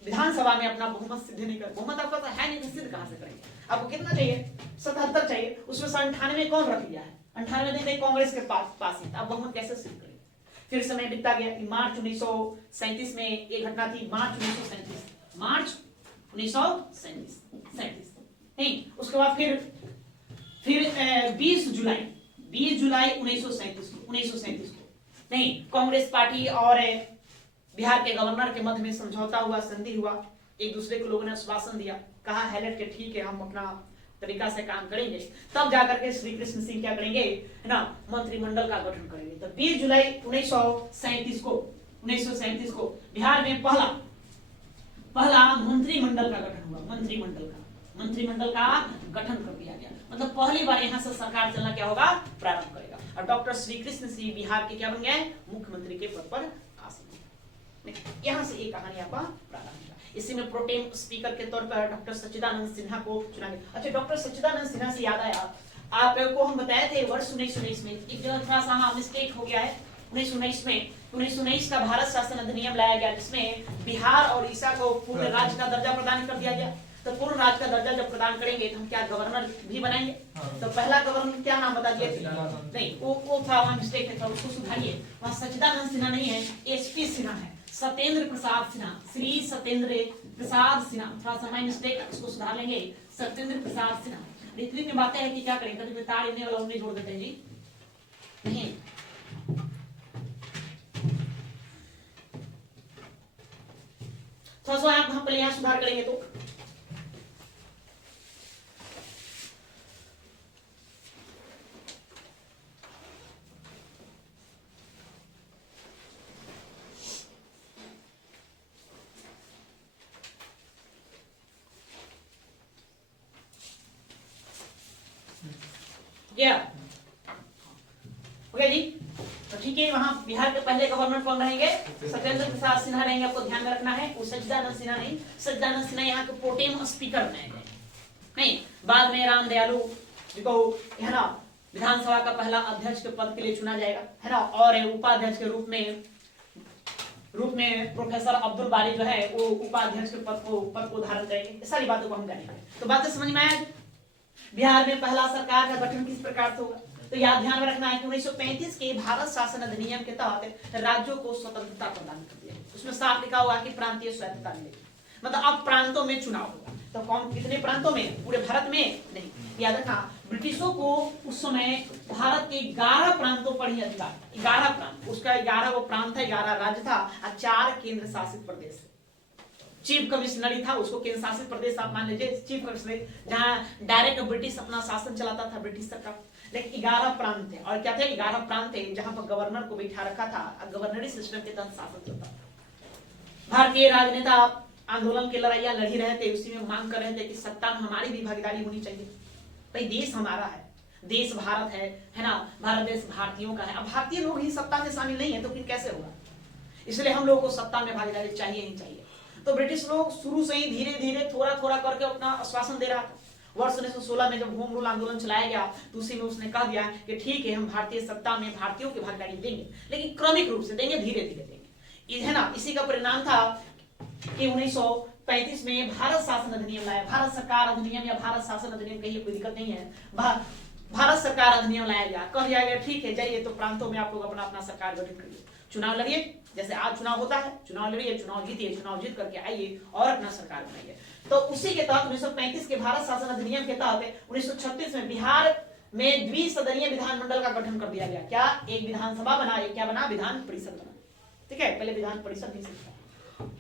विधानसभा में अपना बहुमत सिद्ध नहीं कर, बहुमत आपका तो है नहीं, सिद्ध कहां से करेंगे। आपको कितना चाहिए, 77 चाहिए, उसमें से 98 कौन रख दिया है, 98 दिन कांग्रेस के पास ही, आप बहुमत कैसे सिद्ध करेंगे। फिर समय बीतता गया। मार्च 1937 में एक घटना थी, मार्च 1937 नहीं, उसके बाद फिर 20 जुलाई 1937 को नहीं, कांग्रेस पार्टी और बिहार के गवर्नर के मध्य में समझौता हुआ, संधि हुआ। एक दूसरे को लोगों ने आश्वासन दिया, कहा हैरेट के ठीक है हम अपना तरीका से काम करेंगे, तब जाकर के श्री कृष्ण सिंह क्या करेंगे, है ना, मंत्रिमंडल का गठन करेंगे। तो 20 जुलाई 1937 को बिहार में पहला मंत्रिमंडल का गठन हुआ, मंत्रिमंडल का गठन कर दिया गया। मतलब पहली बार यहाँ से सरकार चलना क्या होगा, प्रारंभ करेगा। और डॉक्टर श्री कृष्ण सिंह बिहार के क्या बन गए, मुख्यमंत्री के पद पर आसीन। यहाँ से एक कहानी आपका प्रारंभ हुआ। इसी में प्रोटेम स्पीकर के तौर पर डॉक्टर सच्चिदानंद सिन्हा को चुना गया। अच्छा, डॉक्टर सच्चिदानंद सिन्हा से याद आया, आपको हम बताए थे वर्ष 1919 में एक जो थोड़ा सा मिस्टेक हो गया है। 1919 का भारत शासन अधिनियम लाया गया, जिसमें बिहार और उड़ीसा को पूर्ण राज्य का दर्जा प्रदान कर दिया गया। तो पूर्ण राज्य का दर्जा जब प्रदान करेंगे तो हम क्या गवर्नर भी बनाएंगे? तो पहला गवर्नर क्या नाम बता दिया? नहीं, वो था वहां मिस्टेक है, तो उसको सुधारिए। वहां सच्चिदानंद सिन्हा नहीं है, एसपी सिन्हा है, सत्येंद्र प्रसाद सिन्हा, श्री सत्येंद्र प्रसाद सिन्हा। थोड़ा सा हमारी मिस्टेक है, उसको सुधार लेंगे, सत्येंद्र प्रसाद सिन्हा। इतनी में बातें हैं कि क्या करें, कभी तार इन्हें वाला उन्हें जोड़ देते हैं जी, नहीं। थोड़ा सा आप हम पहले यहाँ सुधार करेंगे तो क्या ओके जी। तो ठीक है, वहां बिहार के पहले गवर्नर कौन रहेंगे? सत्येंद्र प्रसाद सिन्हा रहेंगे। आपको ध्यान में रखना है, वो सच्चिदानंद सिन्हा नहीं, सच्चिदानंद सिन्हा यहाँ के प्रोटेम स्पीकर बनाए गए। नहीं, बाद में राम दयालु जी को है ना विधानसभा का पहला अध्यक्ष के पद के लिए चुना जाएगा, है ना। और उपाध्यक्ष के रूप में प्रोफेसर अब्दुल बारी जो है वो उपाध्यक्ष के पद को धारण करेंगे। सारी बातों को हम जानेंगे। तो बातें समझ में आया? बिहार में पहला सरकार का गठन किस प्रकार से होगा? तो याद ध्यान में रखना है कि 1935 के भारत शासन अधिनियम के तहत राज्यों को स्वतंत्रता प्रदान कर दिया। उसमें साफ लिखा हुआ कि प्रांतीय स्वायत्तता मिलेगी, मतलब अब प्रांतों में चुनाव होगा। तो कौन कितने प्रांतों में? पूरे भारत में नहीं। याद रखना, ब्रिटिशों को उस समय भारत के 11 प्रांतों पर ही अधिकार, 11 प्रांत, उसका 11 वो प्रांत है, 11 राज्य था और 4 केंद्र शासित प्रदेश। चीफ कमिश्नरी था, उसको केंद्र शासित प्रदेश आप मान लीजिए, चीफ कमिश्नरी, जहां डायरेक्ट ब्रिटिश अपना शासन चलाता था, ब्रिटिश सरकार। लेकिन 11 प्रांत थे, और क्या थे? 11 प्रांत थे जहां पर गवर्नर को बैठा रखा था, गवर्नरी सिस्टम के तहत शासन चलता था। भारतीय राजनेता आंदोलन के लड़ाइयां लड़ी रहे थे, उसी में मांग कर रहे थे कि सत्ता में हमारी भी भागीदारी होनी चाहिए। भाई देश हमारा है, देश भारत है ना, भारत देश भारतीयों का है। अब भारतीय लोग ही सत्ता में शामिल नहीं है तो फिर कैसे होगा? इसलिए हम लोगों को सत्ता में भागीदारी चाहिए ही चाहिए। तो ब्रिटिश लोग शुरू से ही धीरे धीरे थोड़ा थोड़ा करके अपना आश्वासन दे रहा था। वर्ष 1916 में जब होम रूल आंदोलन चलाया गया तो उसी में उसने कह दिया कि ठीक है, हम भारतीय सत्ता में भारतीयों की भागीदारी देंगे, लेकिन क्रमिक रूप से देंगे, धीरे धीरे देंगे, है ना। इसी का परिणाम था कि 1935 में भारत शासन अधिनियम लाया। भारत सरकार अधिनियम या भारत शासन अधिनियम कहिए, कोई दिक्कत नहीं है। भारत सरकार अधिनियम लाया गया, कह दिया गया ठीक है, जाइए तो प्रांतों में आप लोग अपना अपना सरकार गठित करिए, चुनाव लड़िए, जैसे आज चुनाव होता है, चुनाव लड़िए, चुनाव जीतिए, चुनाव जीत करके आइए और अपना सरकार बनाइए। तो उसी के तहत 1935 के भारत शासन अधिनियम के तहत 1936 में बिहार में द्विसदनीय विधानमंडल का गठन कर दिया गया। क्या? एक विधानसभा बना, एक क्या बना? विधान परिषद बना। ठीक है, पहले विधान परिषद नहीं था।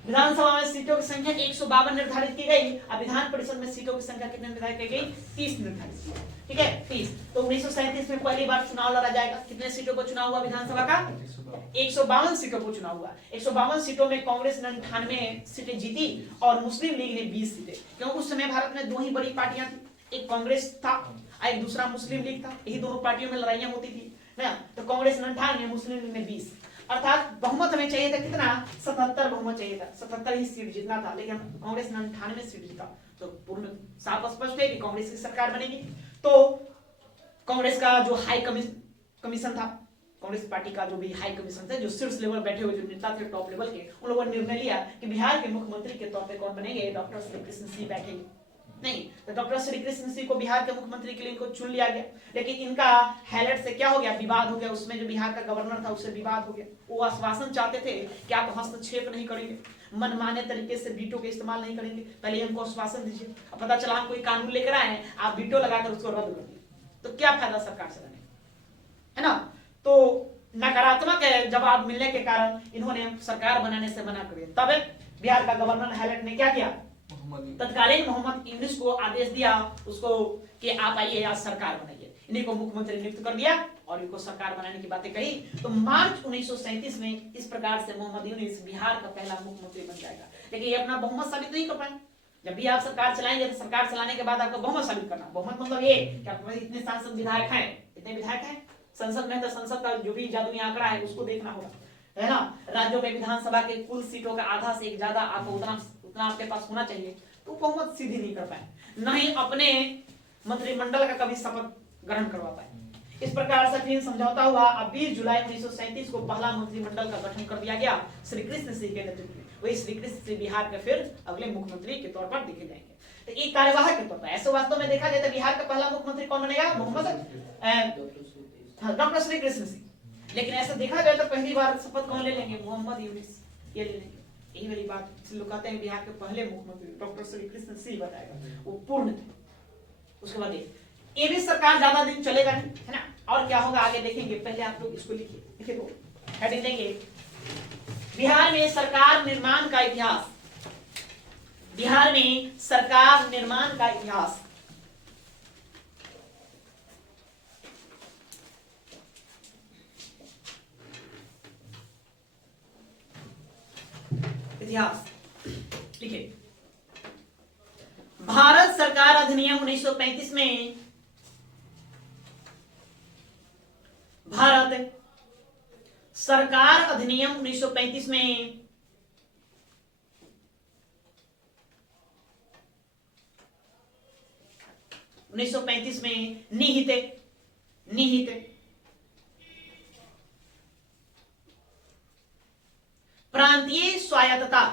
विधानसभा में सीटों की संख्या 152 निर्धारित की गई, अब विधान परिषद में सीटों की संख्या कितने निर्धारित की गई? 30 निर्धारित की गई। ठीक है, 30। तो 1937 में पहली बार चुनाव लड़ा जाएगा। कितने सीटों को चुनाव हुआ विधानसभा का? 152 सीटों को चुनाव हुआ। 152 सीटों में कांग्रेस ने 98 सीटें जीती और मुस्लिम लीग ने 20 सीटें। क्योंकि उस समय भारत में 2 ही बड़ी पार्टियां थी, एक कांग्रेस था, एक दूसरा मुस्लिम लीग था। यही दोनों पार्टियों में लड़ाइयां होती थी ना। तो कांग्रेस ने 98, मुस्लिम लीग ने 20, अर्थात बहुमत हमें चाहिए था कितना? 77 बहुमत चाहिए था, 77 ही सीट जीतना था, लेकिन कांग्रेस ने 98 सीट जीता। तो पूर्ण साफ स्पष्ट है कि कांग्रेस की सरकार बनेगी। तो कांग्रेस का जो हाई कमीशन था, कांग्रेस पार्टी का जो भी हाई कमीशन था, जो शीर्ष लेवल बैठे हुए जो नेता थे टॉप लेवल के, उन लोगों ने निर्णय लिया कि बिहार के मुख्यमंत्री के तौर पे कौन बनेंगे? डॉक्टर श्री कृष्ण सिंह बैठेंगे। नहीं, तो डॉक्टर श्री कृष्ण सिंह को बिहार के मुख्यमंत्री के लिए इनको चुन लिया गया। लेकिन इनका हाईलाइट से क्या हो गया? विवाद हो गया। उसमें जो बिहार का गवर्नर था उससे विवाद हो गया। वो आश्वासन चाहते थे कि आप हस्तक्षेप नहीं करेंगे, मनमाने तरीके से वीटो का इस्तेमाल नहीं करेंगे, पहले हमको आश्वासन दीजिए। अब पता चला हम कोई कानून लेकर आए, आप वीटो लगाकर उसको रद्द कर दिए, तो क्या फायदा सरकार चलाने, है ना। तो नकारात्मक जवाब मिलने के कारण इन्होंने सरकार बनाने से मना कर दिया। तब बिहार का गवर्नर हाईलाइट ने क्या किया? तत्कालीन मोहम्मद यूनुस को आदेश दिया उसको कि आप आइए आज सरकार बनाइए। इन्हीं को मुख्यमंत्री नियुक्त कर दिया और इनको सरकार बनाने की बातें कही। तो मार्च 1937 में इस प्रकार से मोहम्मद यूनुस बिहार का पहला मुख्यमंत्री बन जाएगा। लेकिन ये अपना बहुमत साबित नहीं कर पाए। जब भी आप सरकार चलाएंगे तो सरकार चलाने के बाद आपको बहुमत साबित करना। बहुमत मतलब ये कि आपके पास इतने सांसद विधायक हैं, इतने विधायक हैं संसद में, तो संसद का जो भी जादुई आंकड़ा है उसको देखना होगा, है ना। राज्यों में विधानसभा के कुल सीटों का आधा से एक ज्यादा आपको उतना जितना आपके पास होना चाहिए, तो बहुमत सीधी नहीं कर पाए, न ही अपने मंत्रिमंडल का कभी शपथ ग्रहण करवा पाए। इस प्रकार से फिर समझौता हुआ। अब 20 जुलाई 1937 को पहला मंत्रिमंडल का गठन कर दिया गया श्री कृष्ण सिंह के नेतृत्व में। वही श्री कृष्ण सिंह बिहार के फिर अगले मुख्यमंत्री के तौर पर देखे जाएंगे, तो एक कार्यवाहक के तौर पर। ऐसे वास्तव में देखा जाए तो बिहार का पहला मुख्यमंत्री कौन बनेगा? डॉक्टर श्री कृष्ण सिंह। लेकिन ऐसा देखा जाए तो पहली बार शपथ कौन ले लेंगे? मोहम्मद यूनुस, ये ले लेंगे। यही वाली बात लोग कहते हैं बिहार के पहले मुख्यमंत्री डॉक्टर श्री कृष्ण सिंह बताएगा, वो पूर्ण थे। उसके बाद ये भी सरकार ज्यादा दिन चलेगा नहीं, है ना। और क्या होगा आगे देखेंगे, पहले आप लोग इसको लिखिए। लिखे तो हेडिंग देंगे बिहार में सरकार निर्माण का इतिहास। बिहार में सरकार निर्माण का इतिहास। इतिहास लिखिए। भारत सरकार अधिनियम 1935 में भारत सरकार अधिनियम 1935 में निहित प्रांतीय स्वायत्तता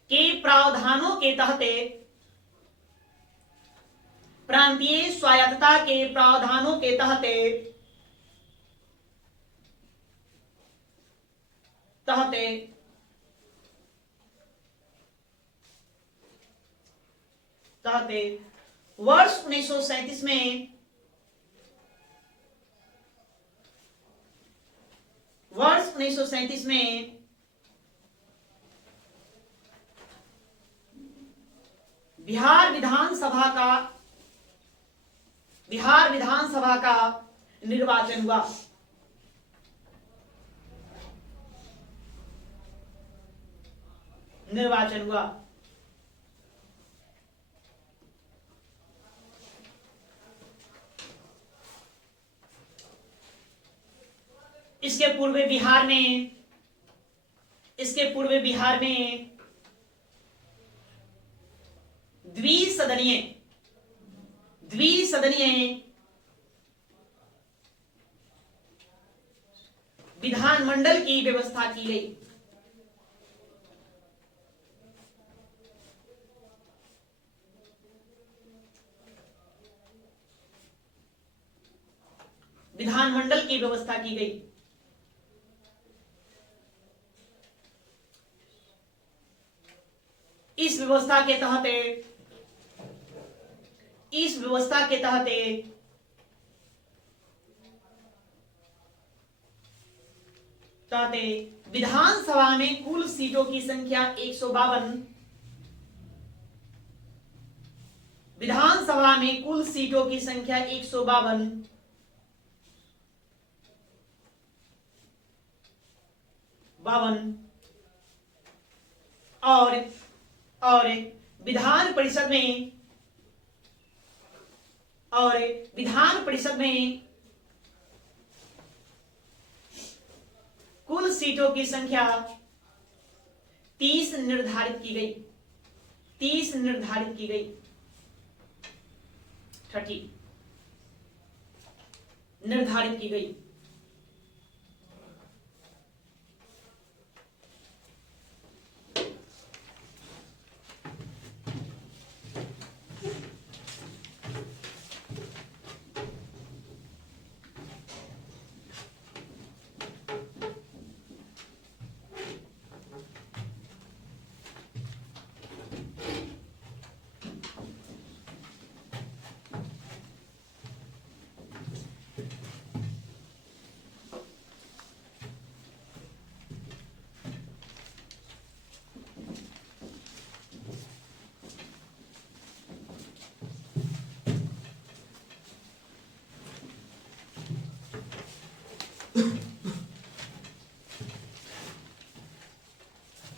के प्रावधानों के तहत प्रांतीय स्वायत्तता के प्रावधानों के तहत वर्ष 1937 में बिहार विधानसभा का निर्वाचन हुआ। इसके पूर्व बिहार में द्विसदनीय विधानमंडल की व्यवस्था की गई। इस व्यवस्था के तहत विधानसभा में कुल सीटों की संख्या 152। विधानसभा में कुल सीटों की संख्या 152 और विधान परिषद में कुल सीटों की संख्या 30 निर्धारित की गई। 30 निर्धारित की गई।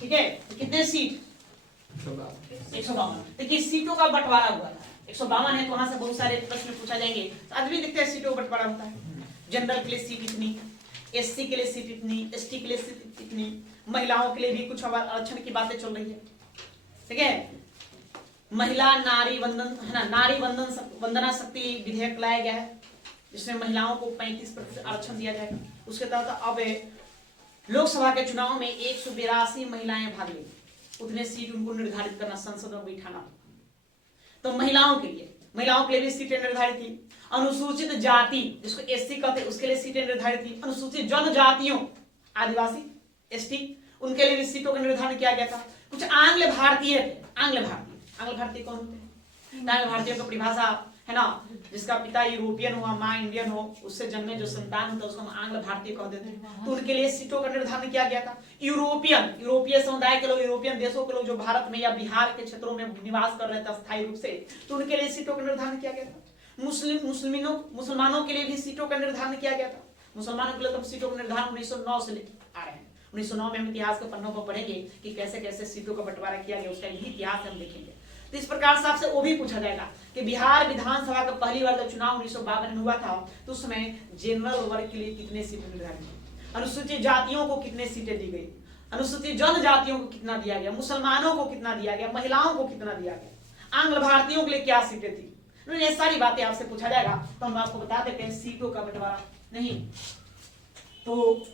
ठीक है, कितने सीट? 152। देखिए सीटों का बंटवारा हुआ था। 152 है तो वहां से बहुत सारे प्रश्न पूछा जाएंगे। तो आज भी देखते हैं सीटों का बंटवारा होता है। जनरल के लिए सीट इतनी, एससी के लिए सीट इतनी, एसटी के लिए सीट इतनी, महिलाओं के लिए भी कुछ आरक्षण की बातें चल रही है। ठीक है, महिला नारी वंदन है ना, नारी वंदना शक्ति विधेयक लाया गया है जिसमें महिलाओं को 35% आरक्षण दिया जाएगा। उसके तहत अब लोकसभा के चुनाव में 182 महिलाएं भाग लेंगी, उतने सीट उनको निर्धारित करना, संसद में बिठाना। तो महिलाओं के लिए भी सीटें निर्धारित थी। अनुसूचित जाति जिसको एससी कहते हैं उसके लिए सीटें निर्धारित थी। अनुसूचित जनजातियों, आदिवासी, एसटी, उनके लिए भी सीटों का निर्धारण किया गया था। कुछ आंग्ल भारतीय थे। आंग्ल भारतीय कौन होते हैं? आंग्ल भारतीय की परिभाषा है ना, जिसका पिता यूरोपियन हुआ, माँ इंडियन हो, उससे जन्मे जो संतान होता है उसको हम आंग्ल भारतीय कहते थे। तो उनके लिए सीटों का निर्धारण किया गया था। यूरोपीय समुदाय के लोग, यूरोपियन देशों के लोग जो भारत में या बिहार के क्षेत्रों में निवास कर रहे थे अस्थायी रूप से, तो उनके लिए सीटों का निर्धारण किया गया था। मुसलमानों के लिए भी सीटों का निर्धारण किया गया था। मुसलमानों के लिए तो सीटों का निर्धारण 1909 से आ रहे हैं। 1909 में हम इतिहास के पन्नों पर पढ़ेंगे कि कैसे कैसे सीटों का बंटवारा किया गया, उसका यही इतिहास हम देखेंगे। तो इस प्रकार से आपसे वो भी पूछा जाएगा कि बिहार विधानसभा का पहली बार जब चुनाव 1952 में हुआ था तो उस समय जनरल वर्ग के लिए कितने सीटें निर्धारित की, अनुसूचित जातियों को कितने सीटें दी गई, अनुसूचित जनजातियों को कितना दिया गया, मुसलमानों को कितना दिया गया, महिलाओं को कितना दिया गया, आंग्ल भारतीयों के लिए क्या सीटें थी। ये सारी बातें आपसे पूछा जाएगा। तो हम आपको बता देते हैं सीटों का बंटवारा नहीं। तो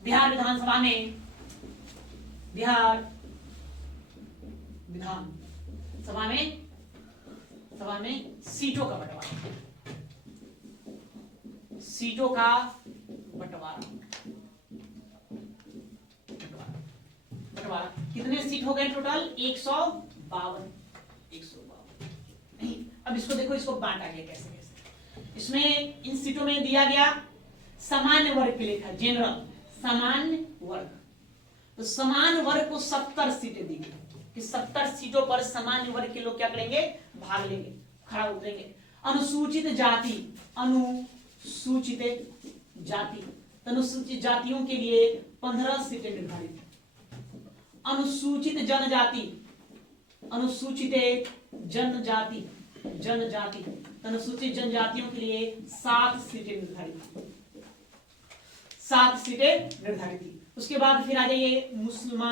बिहार विधानसभा में, बिहार विधानसभा में सीटों का बंटवारा, सीटों का बंटवारा कितने सीट हो गए टोटल? 152। नहीं, अब इसको देखो, इसको बांटा गया कैसे कैसे। इसमें इन सीटों में दिया गया सामान्य वर्ग के लिए था, जनरल सामान्य वर्ग। तो सामान्य वर्ग को 70 सीटें दी गई कि 70 सीटों पर सामान्य वर्ग के लोग क्या करेंगे? भाग लेंगे, खड़ा उतरेंगे। अनुसूचित जातियों के लिए 15 सीटें निर्धारित। अनुसूचित जनजातियों के लिए 7 सीटें निर्धारित, 7 सीटें निर्धारित थी। उसके बाद फिर आ जाइए मुस्लिम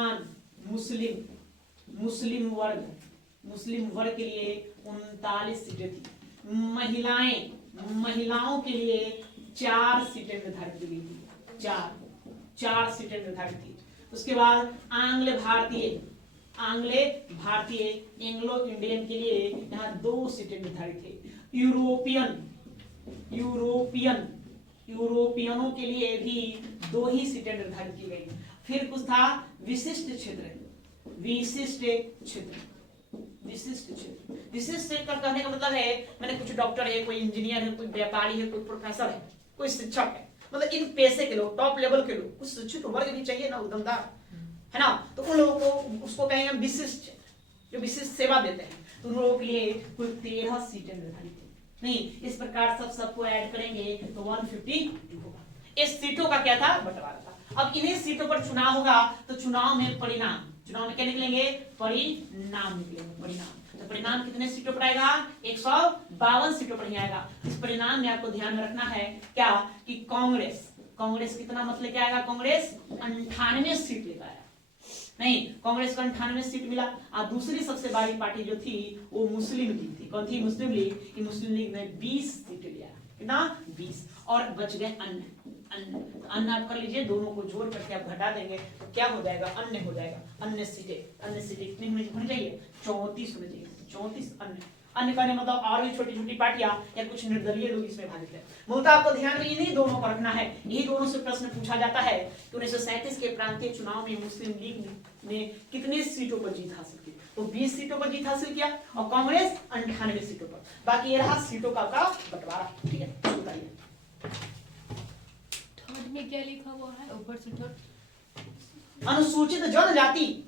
वर्ग के लिए 39 सीटें थी। महिलाओं के लिए 4 सीटें निर्धारित की गई थी, 4 सीटें निर्धारित थी। उसके बाद आंग्ल भारतीय एंग्लो इंडियन के लिए यहाँ 2 सीटें निर्धारित थे। यूरोपियनों के लिए भी 2 ही सीटें निर्धारित की गई। फिर कुछ था विशिष्ट क्षेत्र का कहने का मतलब है, मैंने कुछ डॉक्टर है, कोई इंजीनियर है, कोई व्यापारी है, कोई प्रोफेसर है, कोई शिक्षक है, मतलब इन पेशे के लोग, टॉप लेवल के लोग, कुछ शिक्षित वर्ग भी चाहिए ना, उद्यमदार है ना, तो उन लोगों को उसको कहेंगे विशिष्ट, जो विशिष्ट सेवा देते हैं, तो उन लोगों के लिए कुल 13 सीटें निर्धारित है। नहीं, इस प्रकार सबको ऐड करेंगे तो 152 होगा। इस सीटों का क्या था? बंटवारा था। अब इन्हीं सीटों पर चुनाव होगा तो चुनाव में क्या निकलेंगे? परिणाम निकलेंगे। तो परिणाम कितने सीटों पर आएगा? 152 सीटों पर ही आएगा। इस परिणाम में आपको ध्यान में रखना है क्या कि कांग्रेस कितना मत लेके आएगा? कांग्रेस 98 सीट लेकर आया। नहीं, कांग्रेस को 98 सीट मिला। और दूसरी सबसे बड़ी पार्टी जो थी वो मुस्लिम लीग थी। कौन थी? मुस्लिम लीग। मुस्लिम लीग ने 20 सीटें लिया। कितना? 20। और बच गए अन्य आप कर लीजिए, दोनों को जोड़ करके आप घटा देंगे तो क्या हो जाएगा? अन्य हो जाएगा। अन्य सीटें कितनी होनी चाहिए? 34 होनी चाहिए। 34 अन्य करने मतलब और भी छोटी छोटी पार्टियां या कुछ निर्दलीय लोग इसमें भाग लेते हैं। मूलतः आपको ध्यान में इन्हीं दोनों को रखना है। यही दोनों से प्रश्न पूछा जाता है कि 1937 के प्रांतीय चुनाव में मुस्लिम लीग ने कितनी सीटों पर जीत हासिल की? तो 20 सीटों पर जीत हासिल किया और कांग्रेस 98 सीटों पर। बाकी ये रहा सीटों का बंटवारा। ठीक है, बताइए थर्ड में क्या लिखा हुआ है? ऊपर से थर्ड, अनुसूचित जनजाति।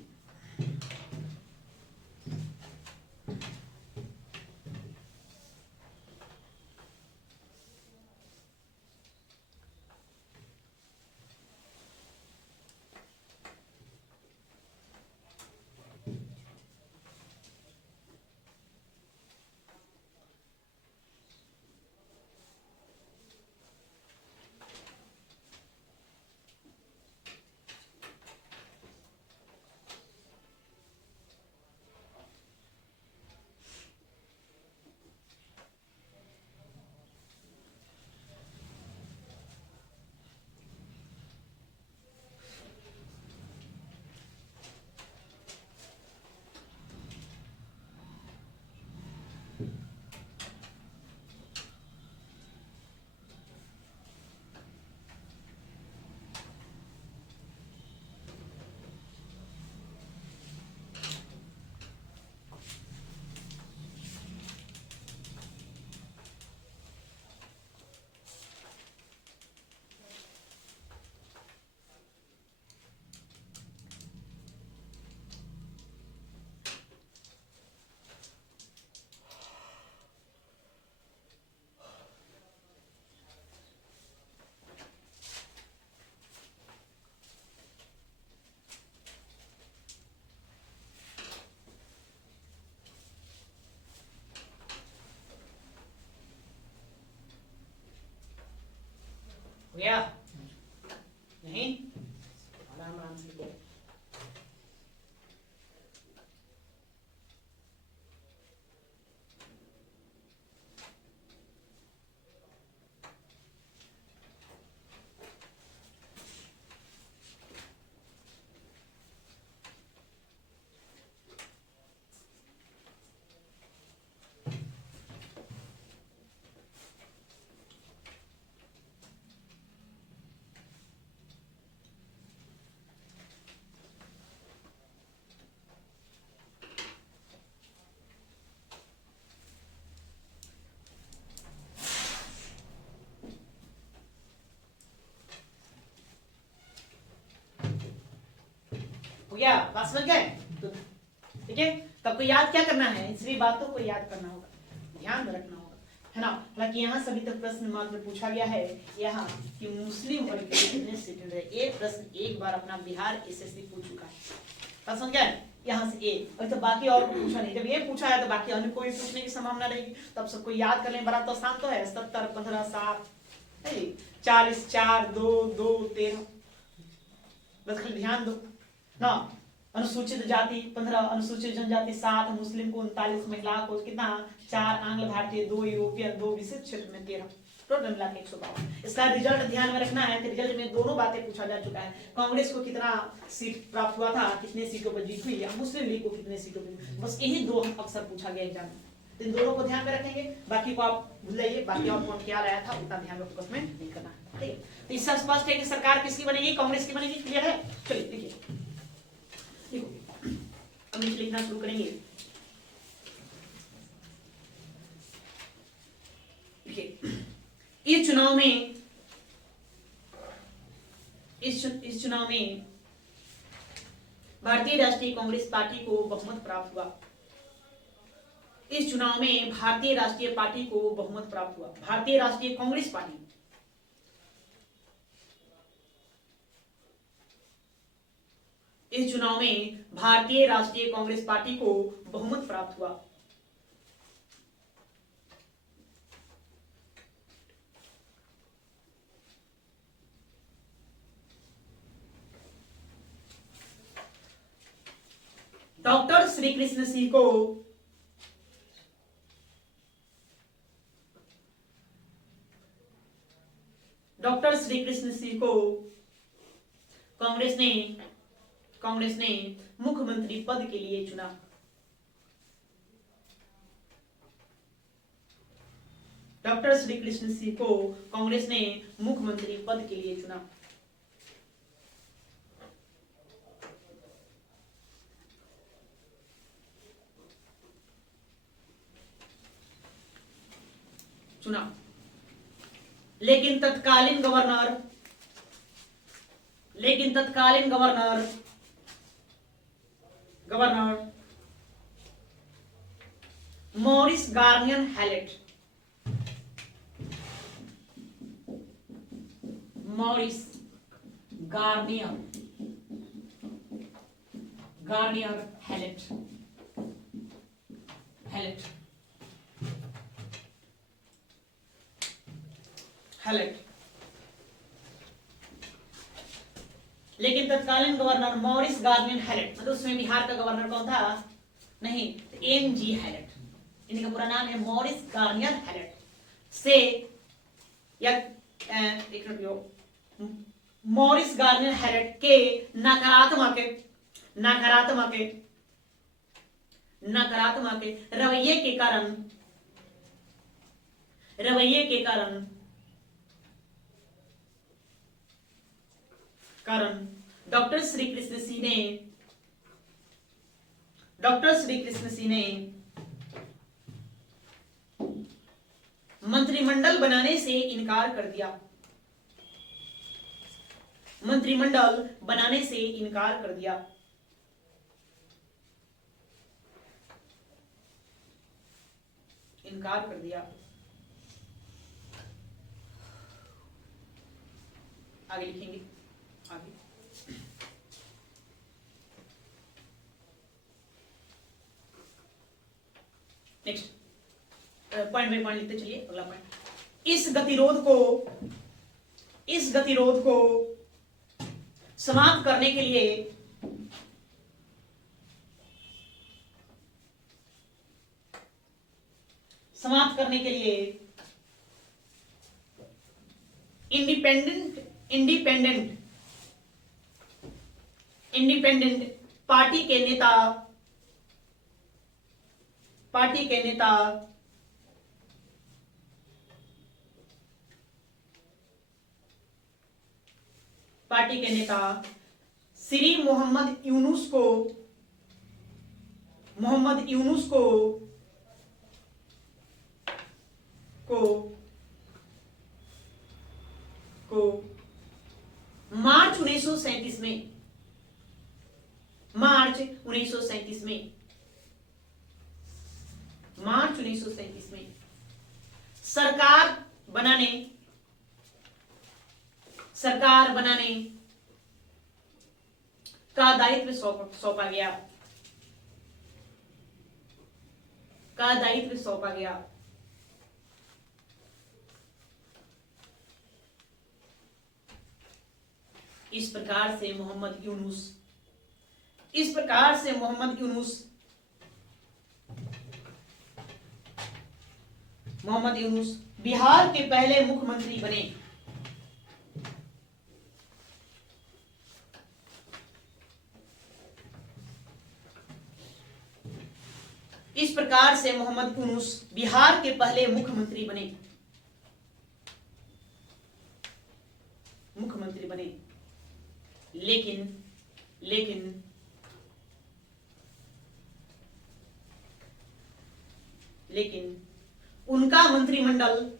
गया? नहीं, आराम आराम से लिखो। हो गया? बात समझ गए? तो ठीक है, तो आपको याद क्या करना है? इन सभी बातों को याद करना होगा, ध्यान में रखना होगा, है ना। हालांकि यहाँ सभी तक प्रश्न मात्र पूछा गया है यहाँ कि मुस्लिम वर्ग के कितने सीटें रहे। एक प्रश्न एक बार अपना बिहार एसएससी पूछ चुका है, बात समझ गए? यहाँ से एक, और तो बाकी और को पूछा नहीं। जब ये पूछा है तो बाकी अन्य कोई पूछने की संभावना रहेगी। तो अब सबको याद कर लें, बड़ा तो आसान तो है। 70 15 7 40 4 2 2 13, बस खाली ध्यान दो ना। अनुसूचित जाति 15, अनुसूचित जनजाति 7, मुस्लिम को 39, महिला को कितना 4, आंग्ल भारतीय 2, यूरोपियन 2, विशिष्ट क्षेत्र में 13, टोटल मिला के 152। इसका रिजल्ट ध्यान में रखना है कि रिजल्ट में दोनों बातें पूछा जा चुका है। कांग्रेस को कितना सीट प्राप्त हुआ था, कितने सीटों पर जीत हुई, या मुस्लिम लीग को कितने सीटों पर, बस यही दो अक्सर पूछा गया एग्जाम में। इन दोनों को ध्यान में रखेंगे, बाकी को आप भूल जाइए। बाकी और कौन क्या आया था उतना ध्यान फोकस में नहीं करना है, ठीक है। तो इससे स्पष्ट है कि सरकार किसकी बनेगी? कांग्रेस की बनेगी। क्लियर है? चलिए देखिए, अब नीचे लिखना शुरू करेंगे। इस चुनाव में भारतीय राष्ट्रीय कांग्रेस पार्टी को बहुमत प्राप्त हुआ। इस चुनाव में भारतीय राष्ट्रीय पार्टी को बहुमत प्राप्त हुआ। भारतीय राष्ट्रीय कांग्रेस पार्टी इस चुनाव में भारतीय राष्ट्रीय कांग्रेस पार्टी को बहुमत प्राप्त हुआ। डॉक्टर श्री कृष्ण सिंह को कांग्रेस ने मुख्यमंत्री पद के लिए चुना। डॉक्टर श्री कृष्ण सिंह को कांग्रेस ने मुख्यमंत्री पद के लिए चुना। लेकिन तत्कालीन गवर्नर मॉरिस गार्नियर हैलेट लेकिन तत्कालीन गवर्नर मॉरिस गार्नियर हैलेट, मतलब उसमें बिहार का गवर्नर कौन था? नहीं, एम.जी. हैलेट। इनका पूरा नाम है मॉरिस गार्नियर हैलेट से, या मॉरिस गार्नियर हैलेट के नकारात्मक रवैये के कारण डॉक्टर श्री कृष्ण सिंह ने मंत्रिमंडल बनाने से इनकार कर दिया। आगे लिखेंगे, आगे नेक्स्ट पॉइंट बाय पॉइंट लिखते चलिए। अगला पॉइंट, इस गतिरोध को इस गतिरोध को समाप्त करने के लिए इंडिपेंडेंट पार्टी के नेता श्री मोहम्मद यूनुस को मार्च 1937 में सरकार बनाने का दायित्व सौंपा गया। इस प्रकार से मोहम्मद यूनुस बिहार के पहले मुख्यमंत्री बने। इस प्रकार से मोहम्मद यूनुस बिहार के पहले मुख्यमंत्री बने। लेकिन उनका मंत्रिमंडल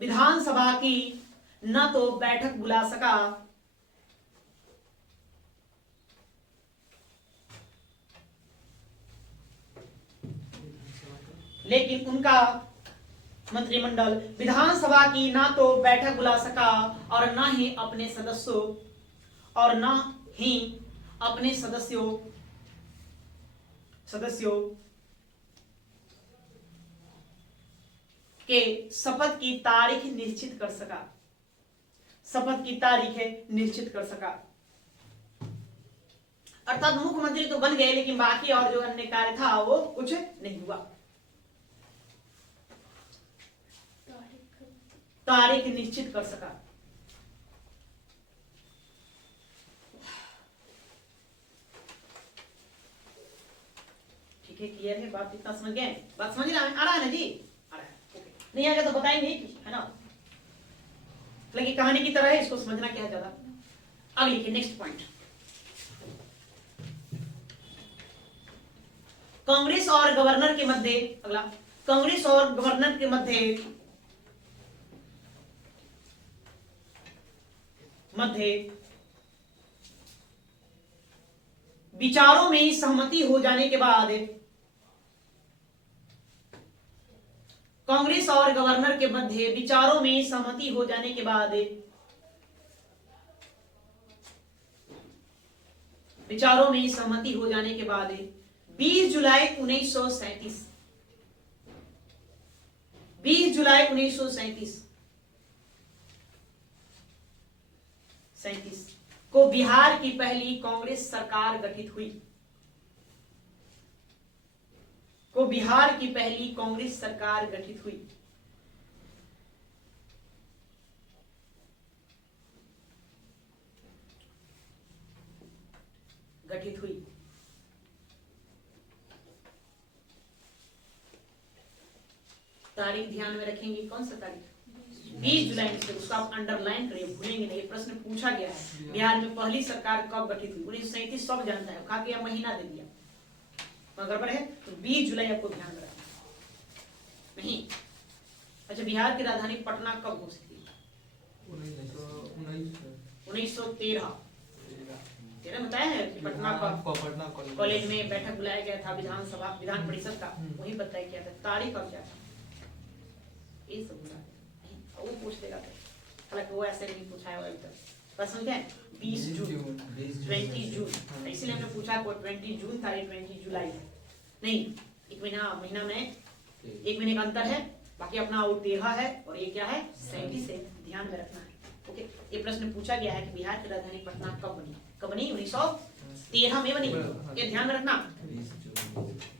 विधानसभा की न तो बैठक बुला सका विधानसभा की ना तो बैठक बुला सका और ना ही अपने सदस्यों के शपथ की तारीख निश्चित कर सका। अर्थात मुख्यमंत्री तो बन गए लेकिन बाकी और जो अन्य कार्य था वो कुछ नहीं हुआ। तारीख निश्चित कर सका। ठीक है, क्लियर है बात? इतना समझ गए? बात समझ आ रहा है ना जी? आ रहा है, ओके। नहीं आएगा तो बताएंगे, है ना? लगी कहानी की तरह है, इसको समझना क्या है ज्यादा। अब लिखिए नेक्स्ट पॉइंट। कांग्रेस और गवर्नर के मध्य, अगला, कांग्रेस और गवर्नर के मध्य विचारों में सहमति हो जाने के बाद, कांग्रेस और गवर्नर के मध्य विचारों में सहमति हो जाने के बाद 20 जुलाई 1937 को बिहार की पहली कांग्रेस सरकार गठित हुई। तारीख ध्यान में रखेंगे, कौन सा तारीख? 20 जुलाई से। उसको आप अंडरलाइन करिए, भूलेंगे नहीं। प्रश्न पूछा गया है, बिहार में पहली सरकार कब गठित हुई? 1937 सब जानता है, खा के महीना दे दिया, गड़बड़ है। तो 20 जुलाई आपको ध्यान में रखना नहीं। अच्छा, बिहार की राजधानी पटना कब घोषित की? 1913 बताया है कि पटना कॉलेज में बैठक बुलाया गया था, विधान परिषद का, वही बताया गया था। तारीख और क्या था ये सब वो पूछ देगा। हालांकि वो ऐसे नहीं पूछा है वो अभी तक। प्रश्न क्या है? 20 जून, 20 जून, इसीलिए हमने पूछा को 20 जून था, ये 20 जुलाई है नहीं, एक महीना में एक महीने का अंतर है, बाकी अपना वो 13 है और ये क्या है 37 है, ध्यान में रखना है। ओके, ये प्रश्न पूछा गया है कि बिहार की राजधानी पटना कब बनी? कब बनी? 1913 में बनी, ये ध्यान में रखना,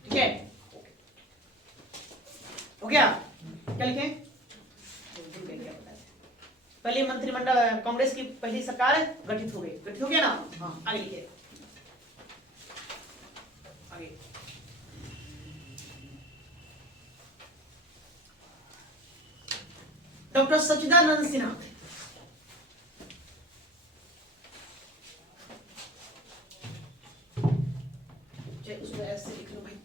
ठीक है? हो गया? क्या लिखें? पहले मंत्रिमंडल कांग्रेस की पहली सरकार गठित हो गई, गठित हो गया ना? हाँ, आगे लिखिए, आगे। डॉक्टर सच्चिदानंद सिन्हा, उसको ऐसे लिख लो भाई।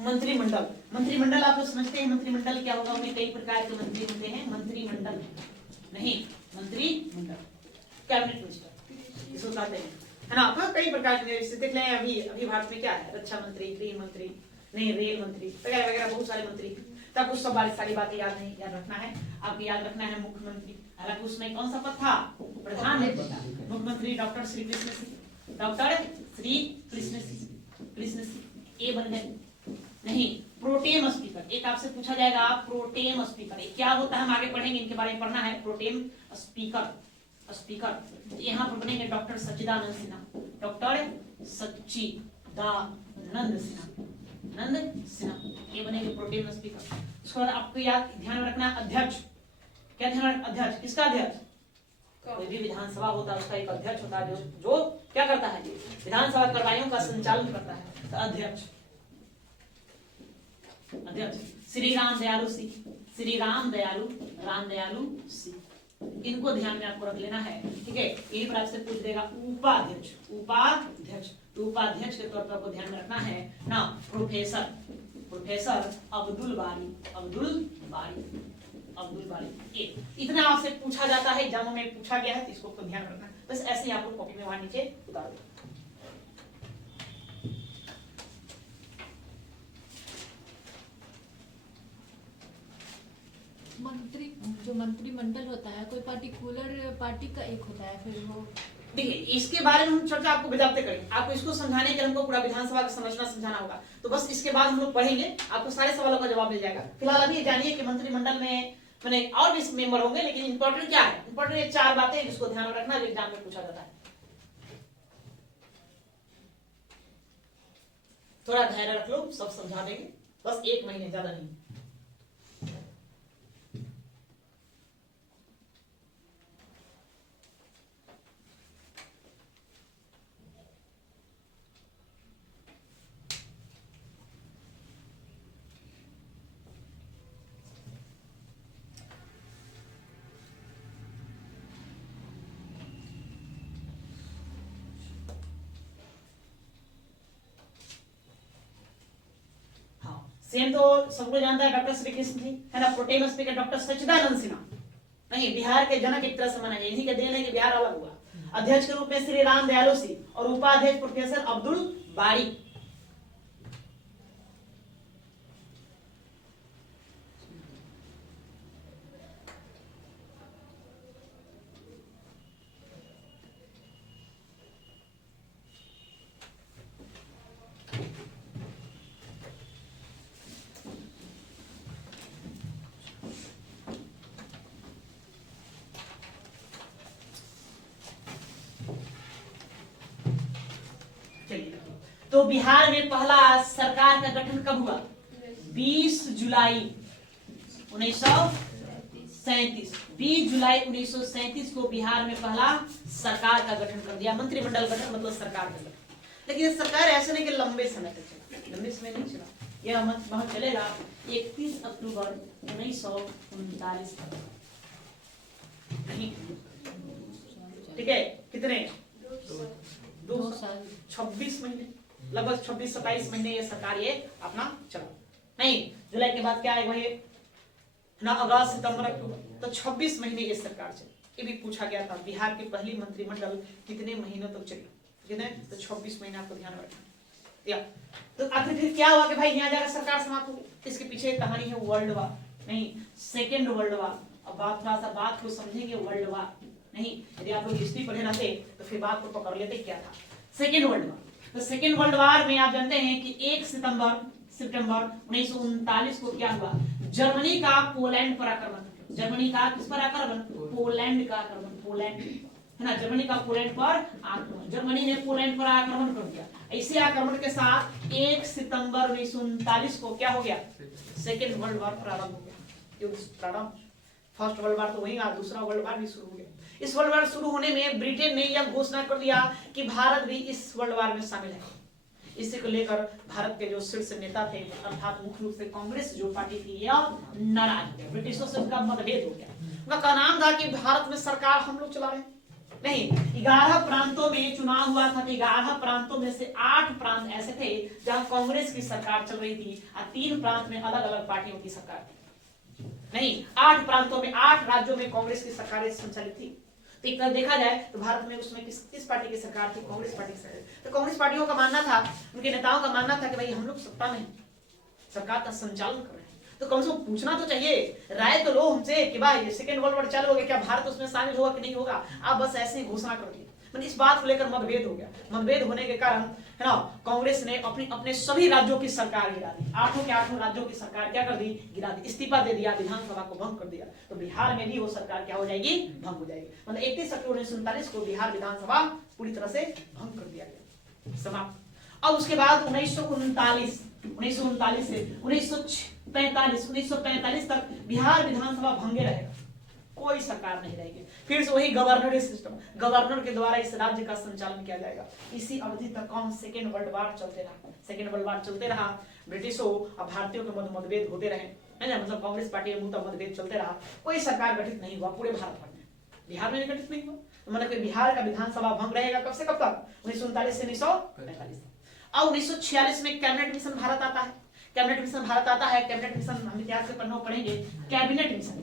मंत्रिमंडल, मंत्रिमंडल आप लोग समझते हैं मंत्रिमंडल क्या होगा? उनमें कई प्रकार के मंत्री होते हैं। मंत्रिमंडल नहीं, मंत्रिमंडल, कैबिनेट मिनिस्टर इसको कहते हैं, है ना? तो कई प्रकार के जैसे देख लें, अभी भारत में क्या है? रक्षा मंत्री, गृह मंत्री, नहीं रेल मंत्री वगैरह वगैरह, बहुत सारे मंत्री। तब उस सब सारी बातें याद नहीं, याद रखना है आपको, याद रखना है मुख्यमंत्री। हालांकि उसमें कौन सा पद था? प्रधानमंत्री। मुख्यमंत्री डॉक्टर श्री कृष्ण सिंह, डॉक्टर श्री कृष्ण सिंह, ये बन गए नहीं। प्रोटेम स्पीकर, एक आपसे पूछा जाएगा प्रोटेम स्पीकर क्या होता है? हम आगे पढ़ेंगे, इनके बारे में पढ़ना है। प्रोटेम स्पीकर, स्पीकर यहाँ पर बनेंगे डॉक्टर सच्चिदानंद सिन्हा, डॉक्टर सच्चिदानंद सिन्हा, नंद सिन्हा, ये बनेंगे प्रोटेम स्पीकर। उसके बाद आपको याद ध्यान में रखना है अध्यक्ष, क्या ध्यान रखना? अध्यक्ष, किसका अध्यक्ष? कोई भी विधानसभा होता है उसका एक अध्यक्ष होता है, जो क्या करता है? विधानसभा कार्यवाहियों का संचालन करता है, तो अध्यक्ष। अध्यक्ष श्री राम दयालु सिंह, श्री राम दयालु सिंह, इनको ध्यान में आपको रख लेना है, ठीक है? यही पर आपसे पूछ देगा उपाध्यक्ष, उपाध्यक्ष, तो उपाध्यक्ष के तौर पर आपको ध्यान में रखना है ना प्रोफेसर, प्रोफेसर अब्दुल बारी। इतना आपसे पूछा जाता है, एग्जामों में पूछा गया है, तो इसको तो ध्यान रखना है। बस ऐसे ही आप लोग कॉपी में वहां नीचे उतार दो। मंत्री, जो मंत्रिमंडल होता है कोई पार्टिकुलर पार्टी का एक होता है, फिर वो देखिए इसके बारे में हम चर्चा आपको बजाते करेंगे। आपको इसको समझाने के हमको पूरा विधानसभा का संरचना समझाना होगा, तो बस इसके बाद हम लोग पढ़ेंगे, आपको सारे सवालों का जवाब मिल जाएगा। फिलहाल अभी जानिए कि मंत्रिमंडल में मैंने और भी मेंबर होंगे, लेकिन इंपॉर्टेंट क्या है? इंपॉर्टेंट ये 4 बातें जिसको ध्यान में रखना, जो एग्जाम में पूछा जाता है। थोड़ा धैर्य रख लो, सब समझा देंगे, बस 1 महीने, ज्यादा नहीं। सेम तो सबको जानता है, डॉक्टर श्री कृष्ण जी, है ना? प्रोटेम स्पीकर डॉक्टर सच्चिदानंद सिन्हा, नहीं बिहार के जनक एक तरह से माना जाए, इन्हीं के देन है कि बिहार अलग हुआ। अध्यक्ष के रूप में श्री राम दयालु सिंह और उपाध्यक्ष प्रोफेसर अब्दुल बारी। तो बिहार में पहला सरकार का गठन कब हुआ? 20 जुलाई 1937। 20 जुलाई 1937 को बिहार में पहला सरकार का गठन कर दिया। मंत्रिमंडल गठन मतलब सरकार का गठन। लेकिन ये सरकार ऐसे नहीं कि लंबे समय तक चला, लंबे समय नहीं चला, यह बहुत चलेगा 31 अक्टूबर 1939 तक। ठीक है, कितने? 2 साल 26 महीने, लगभग 26-27 महीने ये सरकार ये अपना चला। नहीं, जुलाई के बाद क्या आएगा ये ना, अगस्त सितंबर अक्टूबर, तो 26 महीने ये सरकार चली। ये भी पूछा गया था, बिहार की पहली मंत्रिमंडल कितने महीनों तक चली? कितने? तो 26 महीने आपको ध्यान रखना। या तो आखिर फिर क्या हुआ कि भाई यहाँ जाकर सरकार समाप्त हो गई? इसके पीछे कहानी है वर्ल्ड वार। नहीं, सेकेंड वर्ल्ड वार। अब बात थोड़ा सा बात को समझेंगे, वर्ल्ड वार नहीं, यदि आप लोग हिस्ट्री पढ़े रहते तो फिर बात को पकड़ लेते क्या था सेकेंड वर्ल्ड वार। तो सेकेंड वर्ल्ड वार में आप जानते हैं कि 1 सितंबर 1939 को क्या हुआ, जर्मनी का पोलैंड पर आक्रमण। जर्मनी का किस पर आक्रमण, पोलैंड का आक्रमण, पोलैंड है ना, जर्मनी का पोलैंड पर आक्रमण। जर्मनी ने पोलैंड पर आक्रमण कर दिया। इसी आक्रमण के साथ 1 सितंबर 1939 को क्या हो गया, सेकेंड वर्ल्ड वार प्रारंभ हो गया। युद्ध प्रारंभ, फर्स्ट वर्ल्ड वार तो वही रहा, दूसरा वर्ल्ड वार भी शुरू हो गया। इस वर्ल्ड वार शुरू होने में ब्रिटेन ने यह घोषणा कर दिया कि भारत भी इस वर्ल्ड वार में शामिल है। इसी को लेकर भारत के जो शीर्ष नेता थे, अर्थात मुख्य रूप से कांग्रेस जो पार्टी थी, यह नाराज हो गया। ब्रिटिशों से उनका मतभेद हो गया। उनका कहना था कि भारत में सरकार हम लोग चला रहे हैं। नहीं, 11 प्रांतों में चुनाव हुआ था। 11 प्रांतों में से 8 प्रांत ऐसे थे जहां कांग्रेस की सरकार चल रही थी और 3 प्रांत में अलग अलग पार्टियों की सरकार थी। नहीं, 8 प्रांतों में, 8 राज्यों में कांग्रेस की सरकारें संचालित थी। तो एक तरह देखा जाए तो भारत में उसमें किस पार्टी की सरकार थी, कांग्रेस पार्टी की सरकार। तो कांग्रेस पार्टियों का मानना था, उनके नेताओं का मानना था कि भाई हम लोग सत्ता में सरकार का संचालन कर रहे हैं, तो कम से कम पूछना तो चाहिए, राय तो लो हमसे कि भाई सेकेंड वर्ल्ड वार चालू हो गया, क्या भारत उसमें शामिल होगा कि नहीं होगा। आप बस ऐसे ही घोषणा कर दी। मतलब इस बात को लेकर मतभेद हो गया। मतभेद होने के कारण है ना, कांग्रेस ने अपने सभी राज्यों की सरकार गिरा दी। 8 के 8 राज्यों की सरकार क्या कर दी, गिरा दी, इस्तीफा दे दिया, विधानसभा को भंग कर दिया। तो बिहार में भी वो सरकार क्या हो जाएगी, भंग हो जाएगी। मतलब 31 अक्टूबर 1939 को बिहार विधानसभा पूरी तरह से भंग कर दिया गया, समाप्त। अब उसके बाद 1939 से 1945 तक बिहार विधानसभा भंगे रहेगा, कोई सरकार नहीं रहेगी। फिर से वही गवर्नरी सिस्टम, गवर्नर के द्वारा इस राज्य का संचालन किया जाएगा। इसी अवधि तक कौन सेकेंड वर्ल्ड वार चलते रहा। सेकेंड वर्ल्ड वार चलते रहा, ब्रिटिशों और भारतीयों के मध्य मतभेद होते रहे, है ना, मतलब कांग्रेस पार्टी के मतभेद चलते रहा। कोई सरकार गठित नहीं हुआ पूरे भारत भर में, बिहार में गठित नहीं हुआ। तो मतलब बिहार का विधानसभा भंग रहेगा कब से कब तक, 1939 से 1945 तक। अब 1946 में कैबिनेट मिशन भारत आता है। कैबिनेट मिशन भारत आता है। कैबिनेट मिशन हम इतिहास के पन्नों पढ़ेंगे। कैबिनेट मिशन,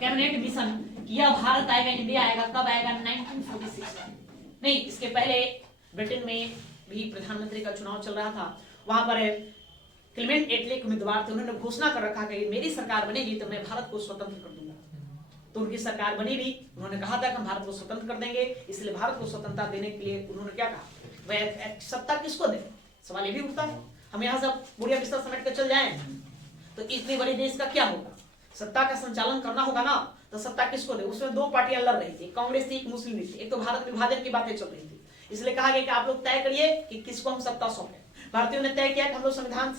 कैबिनेट मिशन, यह भारत आएगा, इंडिया आएगा, कब आएगा, 1946 में। नहीं, इसके पहले ब्रिटेन में भी प्रधानमंत्री का चुनाव चल रहा था। वहां पर क्लेमेंट एटली उम्मीदवार थे। उन्होंने घोषणा कर रखा कि मेरी सरकार बनेगी तो मैं भारत को स्वतंत्र कर दूंगा। तो उनकी सरकार बनी भी, उन्होंने कहा था कि हम भारत को स्वतंत्र कर देंगे। इसलिए भारत को स्वतंत्रता देने के लिए उन्होंने क्या कहा, वह सत्ता किसको दे, सवाल ये भी उठता है। हम यहाँ से बुढ़िया बिस्तर समेट कर चल जाएं तो इतने बड़े देश का क्या होगा, सत्ता का संचालन करना होगा ना, तो सत्ता किसको दे। उसमें 2 पार्टियां लड़ रही थी, कांग्रेस थी, एक मुस्लिम लीग थी। एक तो भारत विभाजन की बातें चल रही थी, इसलिए कहा गया कि आप लोग तय करिए कि किसको हम सत्ता सौंपे। भारतीयों ने तय किया कि हम लोग संविधान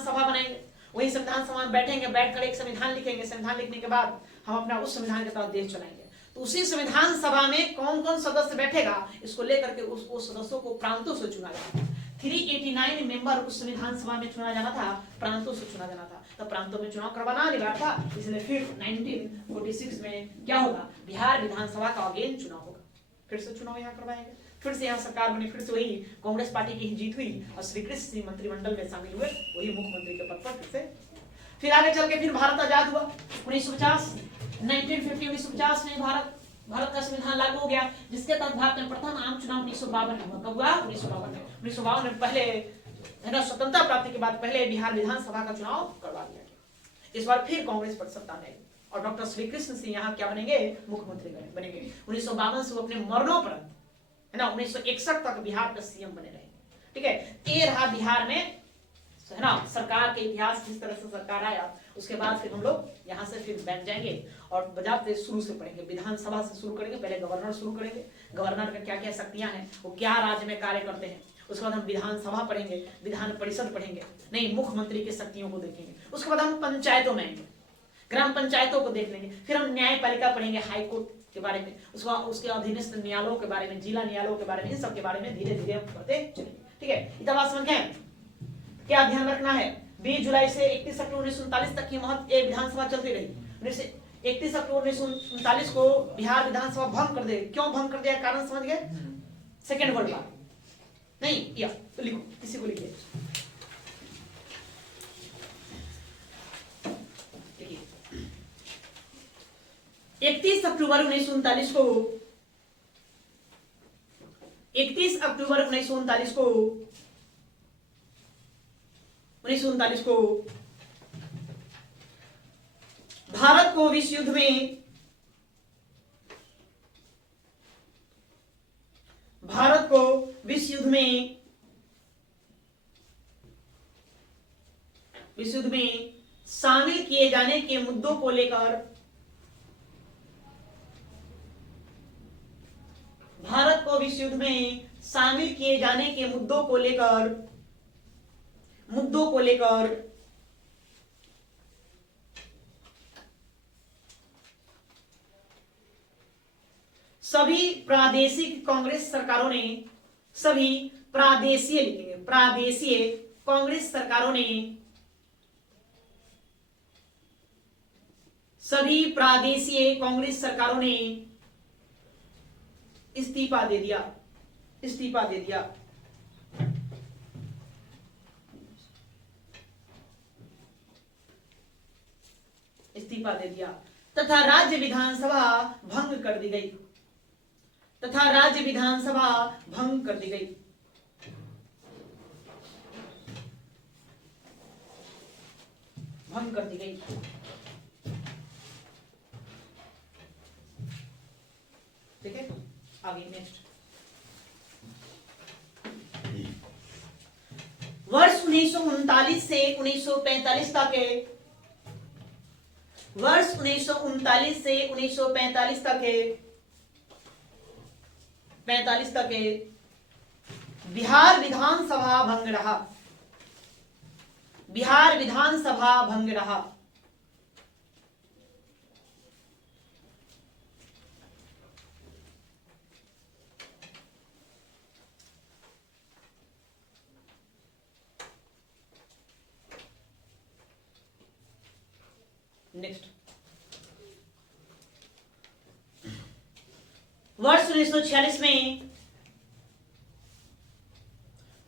सभा बनाएंगे, वही संविधान सभा में बैठेंगे, बैठकर एक संविधान लिखेंगे। संविधान लिखने के बाद हम अपना उस संविधान के तहत देश चलाएंगे। तो उसी संविधान सभा में कौन कौन सदस्य बैठेगा, इसको लेकर के उस सदस्यों को प्रांतों से चुना जाएगा। 389 मेंबर उस संविधान सभा में चुना जाना था, प्रांतों से चुना जाना था। तो प्रांतों में चुनाव करवाना अनिवार्य था, इसलिए फिर 1946 में क्या होगा, बिहार विधानसभा का अगेन चुनाव होगा। फिर से चुनाव यहाँ करवाएंगे, फिर से यहाँ सरकार बनी, फिर से वही कांग्रेस पार्टी की ही जीत हुई और श्री कृष्ण सिंह मंत्रिमंडल में शामिल हुए, वही मुख्यमंत्री के पद पर। फिर आगे चल के फिर भारत आजाद हुआ 1950 में भारत का संविधान लागू हो गया, जिसके तहत भारत में प्रथम आम चुनाव 1952 में हुआ। कब हुआ, 1952 में पहले है ना, स्वतंत्रता प्राप्ति के बाद पहले बिहार विधानसभा का चुनाव करवा दिया गया। इस बार फिर कांग्रेस पर सत्ता में और डॉक्टर श्री कृष्ण सिंह यहाँ क्या बनेंगे, मुख्यमंत्री बनेंगे। 1952 से वो अपने मरणोपरांत है ना 1961 तक बिहार का सीएम बने रहेंगे। ठीक है, ये रहा बिहार में है ना सरकार के इतिहास, जिस तरह से सरकार आया। उसके बाद फिर हम लोग यहाँ से फिर बैठ जाएंगे और बजाते शुरू से पढ़ेंगे। विधानसभा से शुरू करेंगे, पहले गवर्नर शुरू करेंगे, गवर्नर का क्या क्या शक्तियां हैं, वो क्या राज्य में कार्य करते हैं। उसके बाद हम विधानसभा पढ़ेंगे, विधान परिषद पढ़ेंगे, नहीं मुख्यमंत्री की शक्तियों को देखेंगे। उसके बाद हम पंचायतों में आएंगे, ग्राम पंचायतों को देख लेंगे। फिर हम न्यायपालिका पढ़ेंगे, हाईकोर्ट के बारे में, उसके अधीनस्थ न्यायालयों के बारे में, जिला न्यायालयों के बारे में, इन सब के बारे में धीरे धीरे हम पढ़ते चलेंगे। ठीक है, इतना बात समझ गए। क्या ध्यान रखना है, 20 जुलाई से 31 अक्टूबर 1939 तक की विधानसभा चलती रही। 31 अक्टूबर 1939 को बिहार विधानसभा भंग कर दे। क्यों भंग कर दिया, कारण समझ गए, सेकेंड वर्ल्ड वार। नहीं या तो लिखो, किसी को लिखिए। 31 अक्टूबर 1939 को 31 अक्टूबर 1939 को भारत को विश्व युद्ध में भारत को विश्व युद्ध में शामिल किए जाने के मुद्दों को लेकर भारत को विश्व युद्ध में शामिल किए जाने के मुद्दों को लेकर सभी प्रादेशिक कांग्रेस सरकारों ने सभी प्रादेशीय लिखेंगे प्रादेशीय कांग्रेस सरकारों ने सभी प्रादेशीय कांग्रेस सरकारों ने इस्तीफा दे दिया इस्तीफा दे दिया इस्तीफा दे दिया तथा राज्य विधानसभा भंग कर दी गई तथा राज्य विधानसभा भंग कर दी गई भंग कर दी गई ठीक है आगे नेक्स्ट वर्ष 1939 से 1945 तक के वर्ष 1939 से 1945 तक के 45 तक के बिहार विधानसभा भंग रहा बिहार विधानसभा भंग रहा नेक्स्ट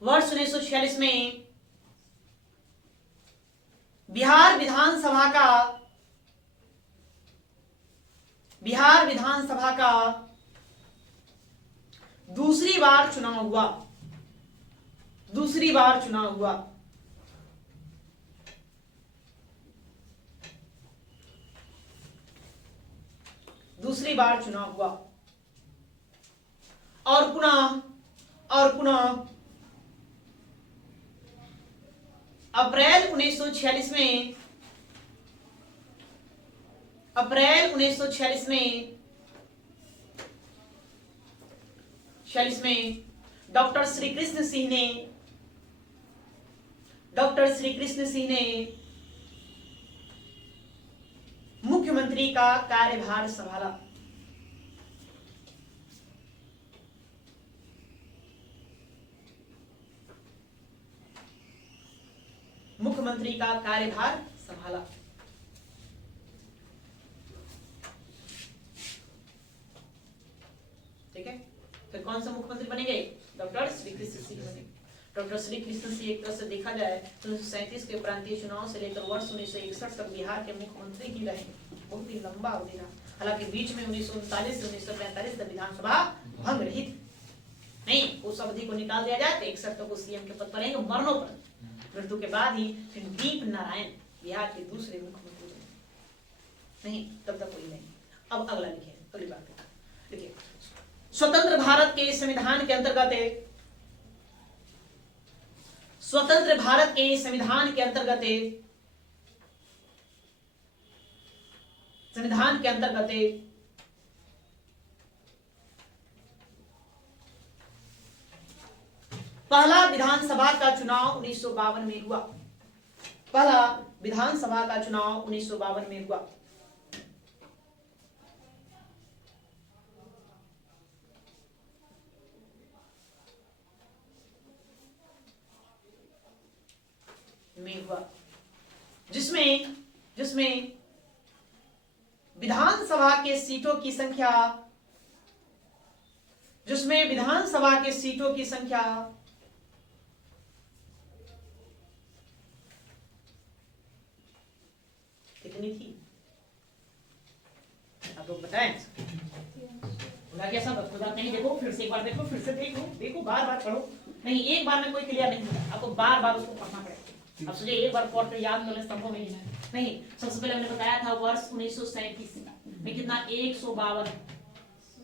वर्ष 1946 में बिहार विधानसभा का दूसरी बार चुनाव हुआ दूसरी बार चुनाव हुआ और पुनः अप्रैल 1946 में डॉक्टर श्री कृष्ण सिंह ने मुख्यमंत्री का कार्यभार संभाला ठीक है फिर कौन सा मुख्यमंत्री बनेंगे डॉक्टर श्री कृष्ण सिंह बनेंगे डॉक्टर श्री कृष्ण सिंह एक तरह से देखा जाए तो 1937 के प्रांतीय चुनाव से लेकर वर्ष 1961 तक बिहार के मुख्यमंत्री ही रहे बहुत ही लंबा अवधि रहा हालांकि बीच में 1939 से 1945 तक विधानसभा भंग रही थी नहीं उस अवधि को निकाल दिया जाए तो 61 तक वो सीएम के पद पर रहेंगे मरणोपरांत मृत्यु के बाद ही फिर दीप नारायण बिहार के दूसरे मुख्यमंत्री बने नहीं तब तक कोई नहीं अब अगला लिखिए अगली बात देखिए स्वतंत्र भारत के संविधान के अंतर्गत पहला विधानसभा का चुनाव 1952 में हुआ जिसमें विधानसभा के सीटों की संख्या कितनी थी आप लोग बताएं सब नहीं देखो फिर से एक बार देखो फिर से देखो बार बार पढ़ो नहीं एक बार में कोई क्लियर नहीं होता आपको बार बार उसको पढ़ना पड़ेगा अब सोचिए एक बार पढ़ कर याद करना संभव नहीं। सबसे पहले हमने बताया था वर्ष 1937 में कितना 152,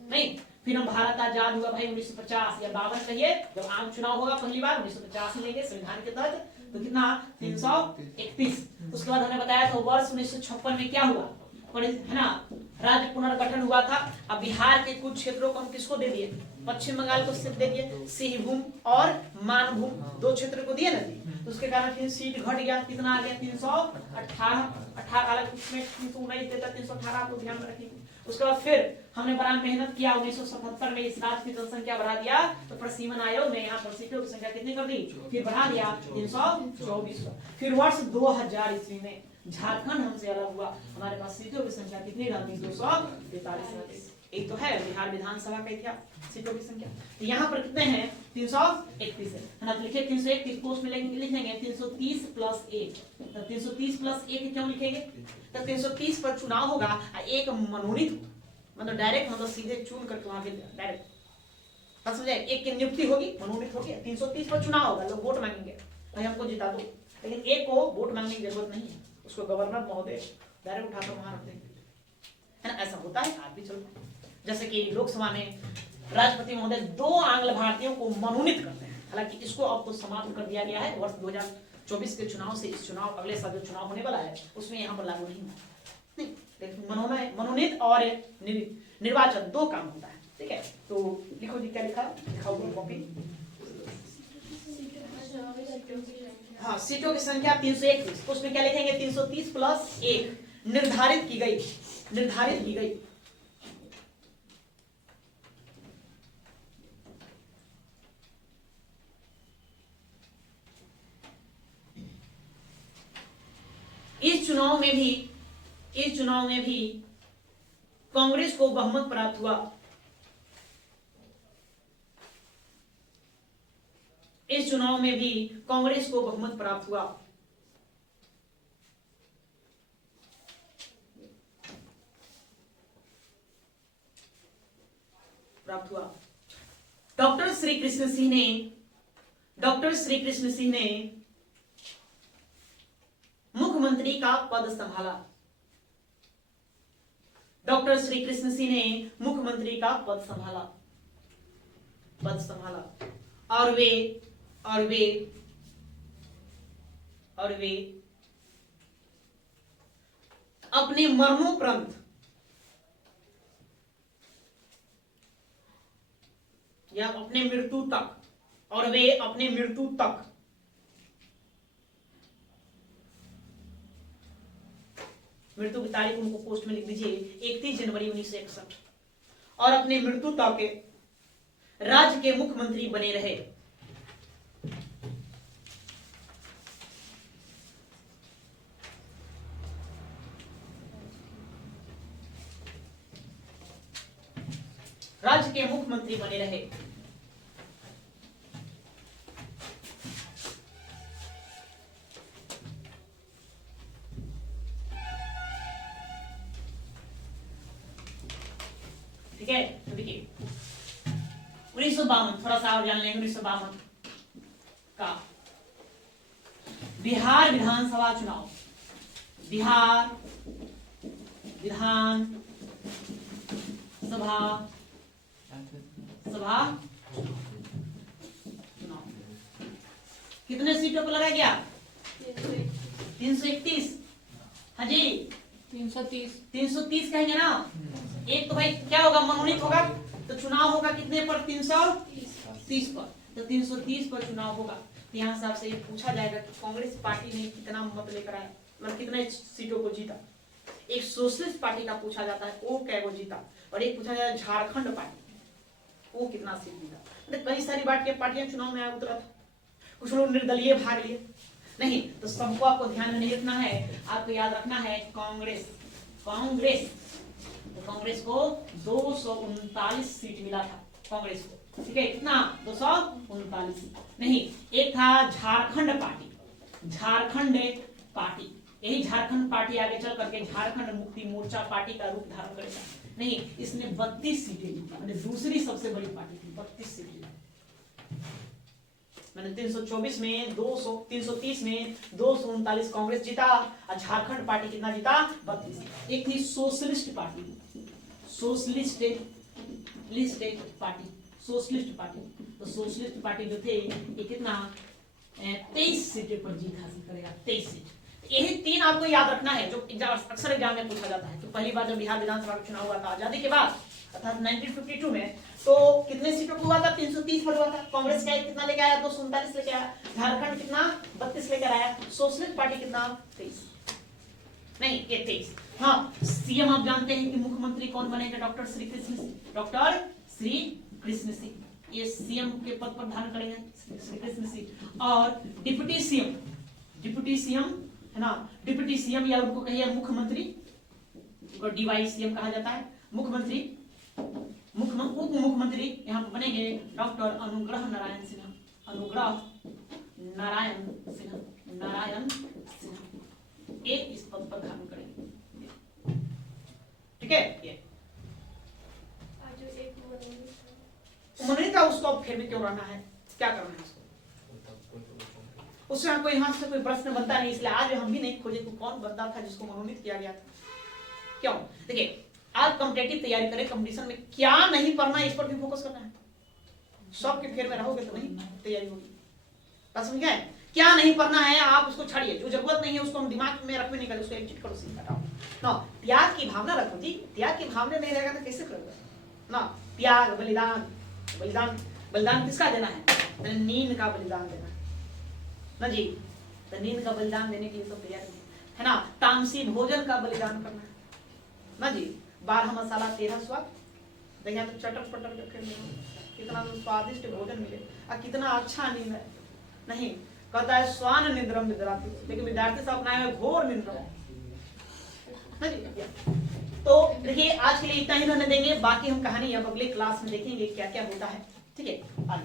नहीं फिर हम भारत आजाद हुआ भाई 1950 या 52 कहिए, जब आम चुनाव होगा पहली बार 1950 में लेंगे संविधान के तहत, तो कितना 331। उसके बाद हमने बताया था वर्ष 1956 में क्या हुआ, है ना, राज्य पुनर्गठन हुआ था। अब बिहार के कुछ क्षेत्रों को हम किसको दे दिए, पश्चिम बंगाल को सिर्फ दे दिए, सिंहभूम और मानभूम 2 क्षेत्र को दिए ना। तो उसके कारण फिर सीट घट गया, कितना आ गया 318 अलग, उसमें 319 देता, 318 को ध्यान में रखिए। उसके बाद फिर हमने बड़ा मेहनत किया, 1977 में इस राज्य की जनसंख्या बढ़ा दिया, तो प्रसीमन आयोग ने यहाँ पर सीटों की संख्या कितनी कर दी, फिर बढ़ा दिया 324। फिर वर्ष 2000 ईस्वी में झारखंड हमसे अलग हुआ, हमारे पास सीटों की संख्या कितनी रहती, 243। एक तो है बिहार विधानसभा का इतिहास सीटों की संख्या, तो यहाँ पर कितने हैं 331 है ना। तो लिखिए 331 पोस्ट में लिखेंगे 330 प्लस 1, तो 330 प्लस 1 क्यों लिखेंगे, तो 330 पर चुनाव होगा, एक मनोनीत मतलब डायरेक्ट मतलब सीधे चुन करके वहां पे डायरेक्ट समझे, एक की नियुक्ति होगी, मनोनीत होगी, 330 पर चुनाव होगा, लोग वोट मांगेंगे भाई हमको जिता दो, लेकिन एक को वोट मांगने की जरूरत नहीं है, उसको गवर्नर महोदय डायरेक्ट उठाकर वहां रख देंगे, है ना। ऐसा होता है आज भी चलता है, जैसे कि लोकसभा में राष्ट्रपति महोदय 2 आंग्ल भारतीयों को मनोनीत करते हैं। हालांकि इसको अब तो समाप्त कर दिया गया है, वर्ष 2024 के चुनाव से इस चुनाव अगले साल जो चुनाव होने वाला है उसमें यहाँ पर लागू नहीं होगा, नहीं, लेकिन मनोनीत और निर्वाचन 2 काम होता है, ठीक है। तो लिखो जी, क्या लिखा, लिखा हुआ कॉपी, हाँ सीटों की संख्या 331, उसमें क्या लिखेंगे 330 प्लस 1 निर्धारित की गई, निर्धारित की गई। इस चुनाव में भी कांग्रेस को बहुमत प्राप्त हुआ। इस चुनाव में भी कांग्रेस को बहुमत प्राप्त हुआ। डॉक्टर श्री कृष्ण सिंह ने मुख्यमंत्री का पद संभाला। डॉक्टर श्री कृष्ण सिंह ने मुख्यमंत्री का पद संभाला और वे अपने मरणोपरांत या अपने मृत्यु तक, और वे अपने मृत्यु तक मृत्यु की तारीख उनको पोस्ट में लिख दीजिए 31 जनवरी 1961, और अपने मृत्यु तक राज्य के मुख्यमंत्री बने रहे। राज्य के मुख्यमंत्री बने रहे। ठीक है, तो देखिए 1952, थोड़ा सा और जान लेंगे 1952 का बिहार विधानसभा चुनाव, बिहार विधान सभा चुनाव कितने सीटों को लगाया गया 331, हाँ जी 330 कहेंगे ना। एक तो भाई क्या होगा, मनोनीत होगा, तो चुनाव होगा कितने पर 330 पर, तो 330 पर चुनाव होगा। तो यहाँ से आपसे ये पूछा जाएगा कि कांग्रेस पार्टी ने कितना मत लेकर आया, मतलब कितने सीटों को जीता। एक सोशलिस्ट पार्टी का पूछा जाता है वो क्या वो जीता, और एक पूछा जाता है झारखंड पार्टी वो कितना सीट जीता। कई सारी पार्टियां चुनाव में उतरा था, कुछ लोग निर्दलीय भाग लिए, नहीं तो सबको आपको ध्यान में नहीं रखना है, आपको याद रखना है कांग्रेस तो कांग्रेस को 239 सीट मिला था कांग्रेस को, ठीक है, कितना 239 नहीं। एक था झारखंड पार्टी, यही झारखंड पार्टी आगे चल करके झारखंड मुक्ति मोर्चा पार्टी का रूप धारण करेगा, नहीं इसने 32 सीटें जीती, दूसरी सबसे बड़ी पार्टी थी, 32 सीटें। मैंने 324 में 200, 330 में 239 कांग्रेस जीता और झारखंड पार्टी कितना जीता 32। एक थी सोशलिस्ट पार्टी, सोशलिस्ट पार्टी, तो सोशलिस्ट पार्टी जो थे ये कितना 23 सीटें पर जीत हासिल करेगा, 23 सीट। यही तीन आपको याद रखना है जो अक्सर एग्जाम में पूछा जाता है। तो पहली बार जब बिहार विधानसभा का चुनाव हुआ था आजादी के बाद अर्थात 1952 में, तो कितने सीटों पर हुआ था 330 पर हुआ था। कांग्रेस का कितना लेके आया 239 लेके आया, झारखंड कितना 32 लेकर आया, सोशलिस्ट पार्टी कितना 23 नहीं ये 23। हाँ, सीएम आप जानते हैं कि मुख्यमंत्री कौन बनेगा, डॉक्टर श्री कृष्ण सिंह ये सीएम के पद पर धारण करेंगे श्री कृष्ण सिंह। और डिप्टी सीएम है ना, डिप्टी सीएम या उनको कहिए मुख्यमंत्री, उनको डीवाई सीएम कहा जाता है। मुख्यमंत्री उप मुख्यमंत्री यहाँ पर बनेंगे डॉक्टर अनुग्रह नारायण सिन्हा ये इस पद पर धारण करेंगे। ठीक है, ये मनोनीत था उसको फिर भी क्यों रहना है, क्या करना है उसको, उससे कोई यहाँ से कोई प्रश्न बनता नहीं, इसलिए आज हम भी नहीं खोजे कि कौन बंदा था जिसको मनोनीत किया गया था। क्यों, देखिए आप कॉम्पिटिटिव तैयारी करें, कंपटीशन में क्या नहीं पढ़ना है इस पर भी फोकस करना है। सबके फेर में रहोगे तो नहीं तैयारी होगी। बात समझ गए, क्या नहीं पढ़ना है आप उसको छाड़िए, जो जरूरत नहीं है उसको हम दिमाग में रखने नहीं करें, उसको एग्जिट करो, सीख हटाओ ना। त्याग की भावना रखो जी, त्याग की भावना नहीं रहेगा तो कैसे करोगे ना। त्याग बलिदान किसका देना है, नींद का बलिदान देना ना जी, तो नींद का बलिदान देने के लिए सब तैयार है ना। तामसी भोजन का बलिदान करना है ना जी, 12 मसाला 13 स्वाद, देखिए तो चटर पटर करके कितना तो स्वादिष्ट भोजन मिले और कितना अच्छा नींद है। नहीं कहता है स्वान निद्रम विद्यार्थी, लेकिन विद्यार्थी से अपना है घोर निद्रा ना जी। तो देखिए आज के लिए इतना ही रहने देंगे, बाकी हम कहानी अब अगले क्लास में देखेंगे क्या क्या होता है। ठीक है, आगे